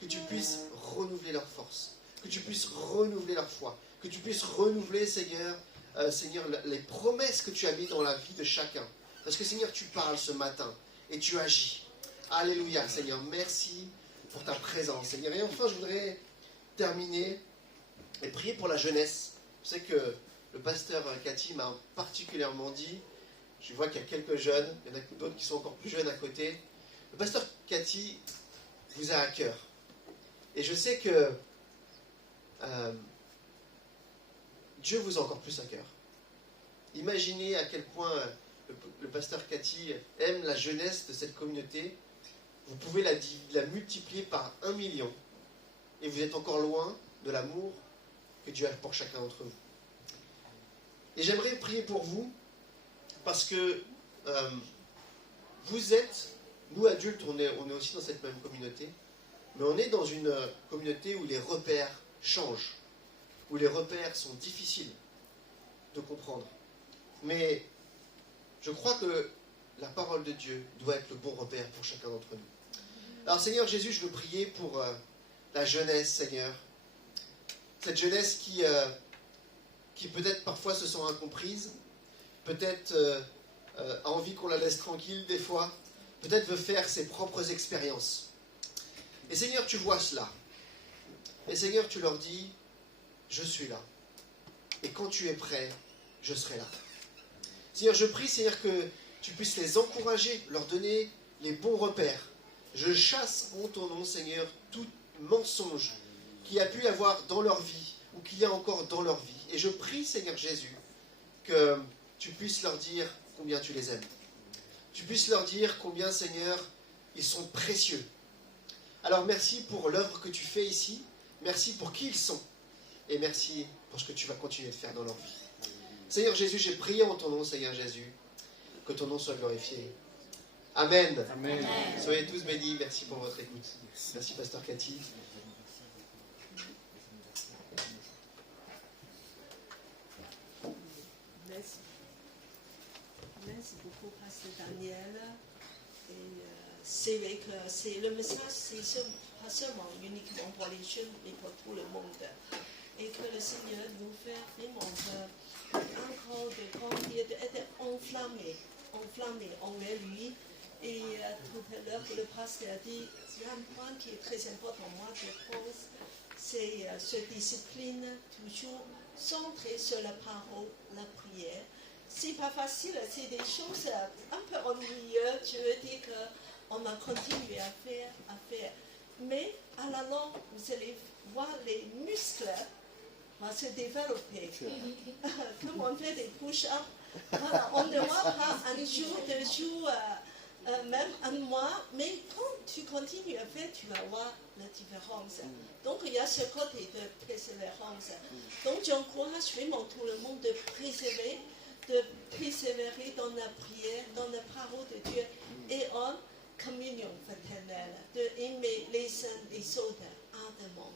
que tu puisses renouveler leur force, que tu puisses renouveler leur foi, que tu puisses renouveler, Seigneur, les promesses que tu as mises dans la vie de chacun. Parce que Seigneur, tu parles ce matin et tu agis. Alléluia, Seigneur. Merci pour ta présence, Seigneur. Et enfin, je voudrais terminer et prier pour la jeunesse. Je sais que le pasteur Cathy m'a particulièrement dit, je vois qu'il y a quelques jeunes, il y en a d'autres qui sont encore plus jeunes à côté. Le pasteur Cathy vous a à cœur. Et je sais que Dieu vous a encore plus à cœur. Imaginez à quel point le pasteur Cathy aime la jeunesse de cette communauté. Vous pouvez la multiplier par 1 million. Et vous êtes encore loin de l'amour que Dieu a pour chacun d'entre vous. Et j'aimerais prier pour vous, parce que vous êtes, nous adultes, on est aussi dans cette même communauté, mais on est dans une communauté où les repères changent, où les repères sont difficiles de comprendre. Mais je crois que la parole de Dieu doit être le bon repère pour chacun d'entre nous. Alors Seigneur Jésus, je veux prier pour la jeunesse, Seigneur. Cette jeunesse qui peut-être parfois se sent incomprise, peut-être a envie qu'on la laisse tranquille des fois, peut-être veut faire ses propres expériences. Et Seigneur, tu vois cela. Et Seigneur, tu leur dis, je suis là. Et quand tu es prêt, je serai là. Seigneur, je prie, Seigneur, que tu puisses les encourager, leur donner les bons repères. Je chasse en ton nom, Seigneur, tout mensonge qu'il y a pu y avoir dans leur vie ou qu'il y a encore dans leur vie. Et je prie, Seigneur Jésus, que tu puisses leur dire combien tu les aimes. Tu puisses leur dire combien, Seigneur, ils sont précieux. Alors merci pour l'œuvre que tu fais ici. Merci pour qui ils sont. Et merci pour ce que tu vas continuer de faire dans leur vie. Seigneur Jésus, j'ai prié en ton nom, Seigneur Jésus, que ton nom soit glorifié. Amen. Amen. Soyez tous bénis. Merci pour votre écoute. Merci, Pasteur Cathy. Merci. Merci beaucoup, Pasteur Daniel. Et c'est vrai que le message, c'est pas seulement uniquement pour les jeunes, mais pour tout le monde. Et que le Seigneur nous fait vraiment encore de grandir, d'être enflammé envers lui. Et tout à l'heure, le pasteur a dit, il y a un point qui est très important, moi je pense, c'est cette discipline toujours centrée sur la parole, la prière. C'est pas facile, c'est des choses un peu ennuyeuses, je veux dire qu'on a continué à faire. Mais à la longue, vous allez voir les muscles vont se développer. Comme on fait des push-ups, voilà, on ne voit pas un jour, 2 jours, même un mois, mais quand tu continues à faire, tu vas voir la différence. Donc il y a ce côté de persévérance. Donc j'encourage vraiment tout le monde de persévérer dans la prière, dans la parole de Dieu et en communion fraternelle, d'aimer les uns les autres ardemment.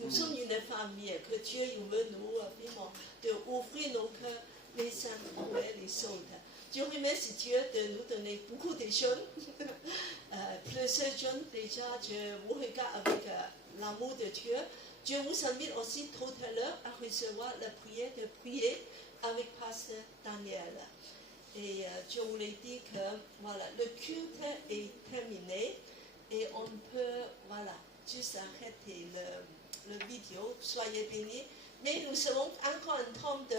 Nous sommes une famille, que Dieu veut nous vraiment d'ouvrir nos cœurs les uns envers les autres. Je remercie Dieu de nous donner beaucoup de jeunes. Plusieurs jeunes déjà, je vous regarde avec l'amour de Dieu. Je vous invite aussi tout à l'heure à recevoir la prière, de prier avec Pasteur Daniel. Et je voulais dire que voilà, le culte est terminé et on peut voilà, juste arrêter le vidéo. Soyez bénis. Mais nous serons encore en train de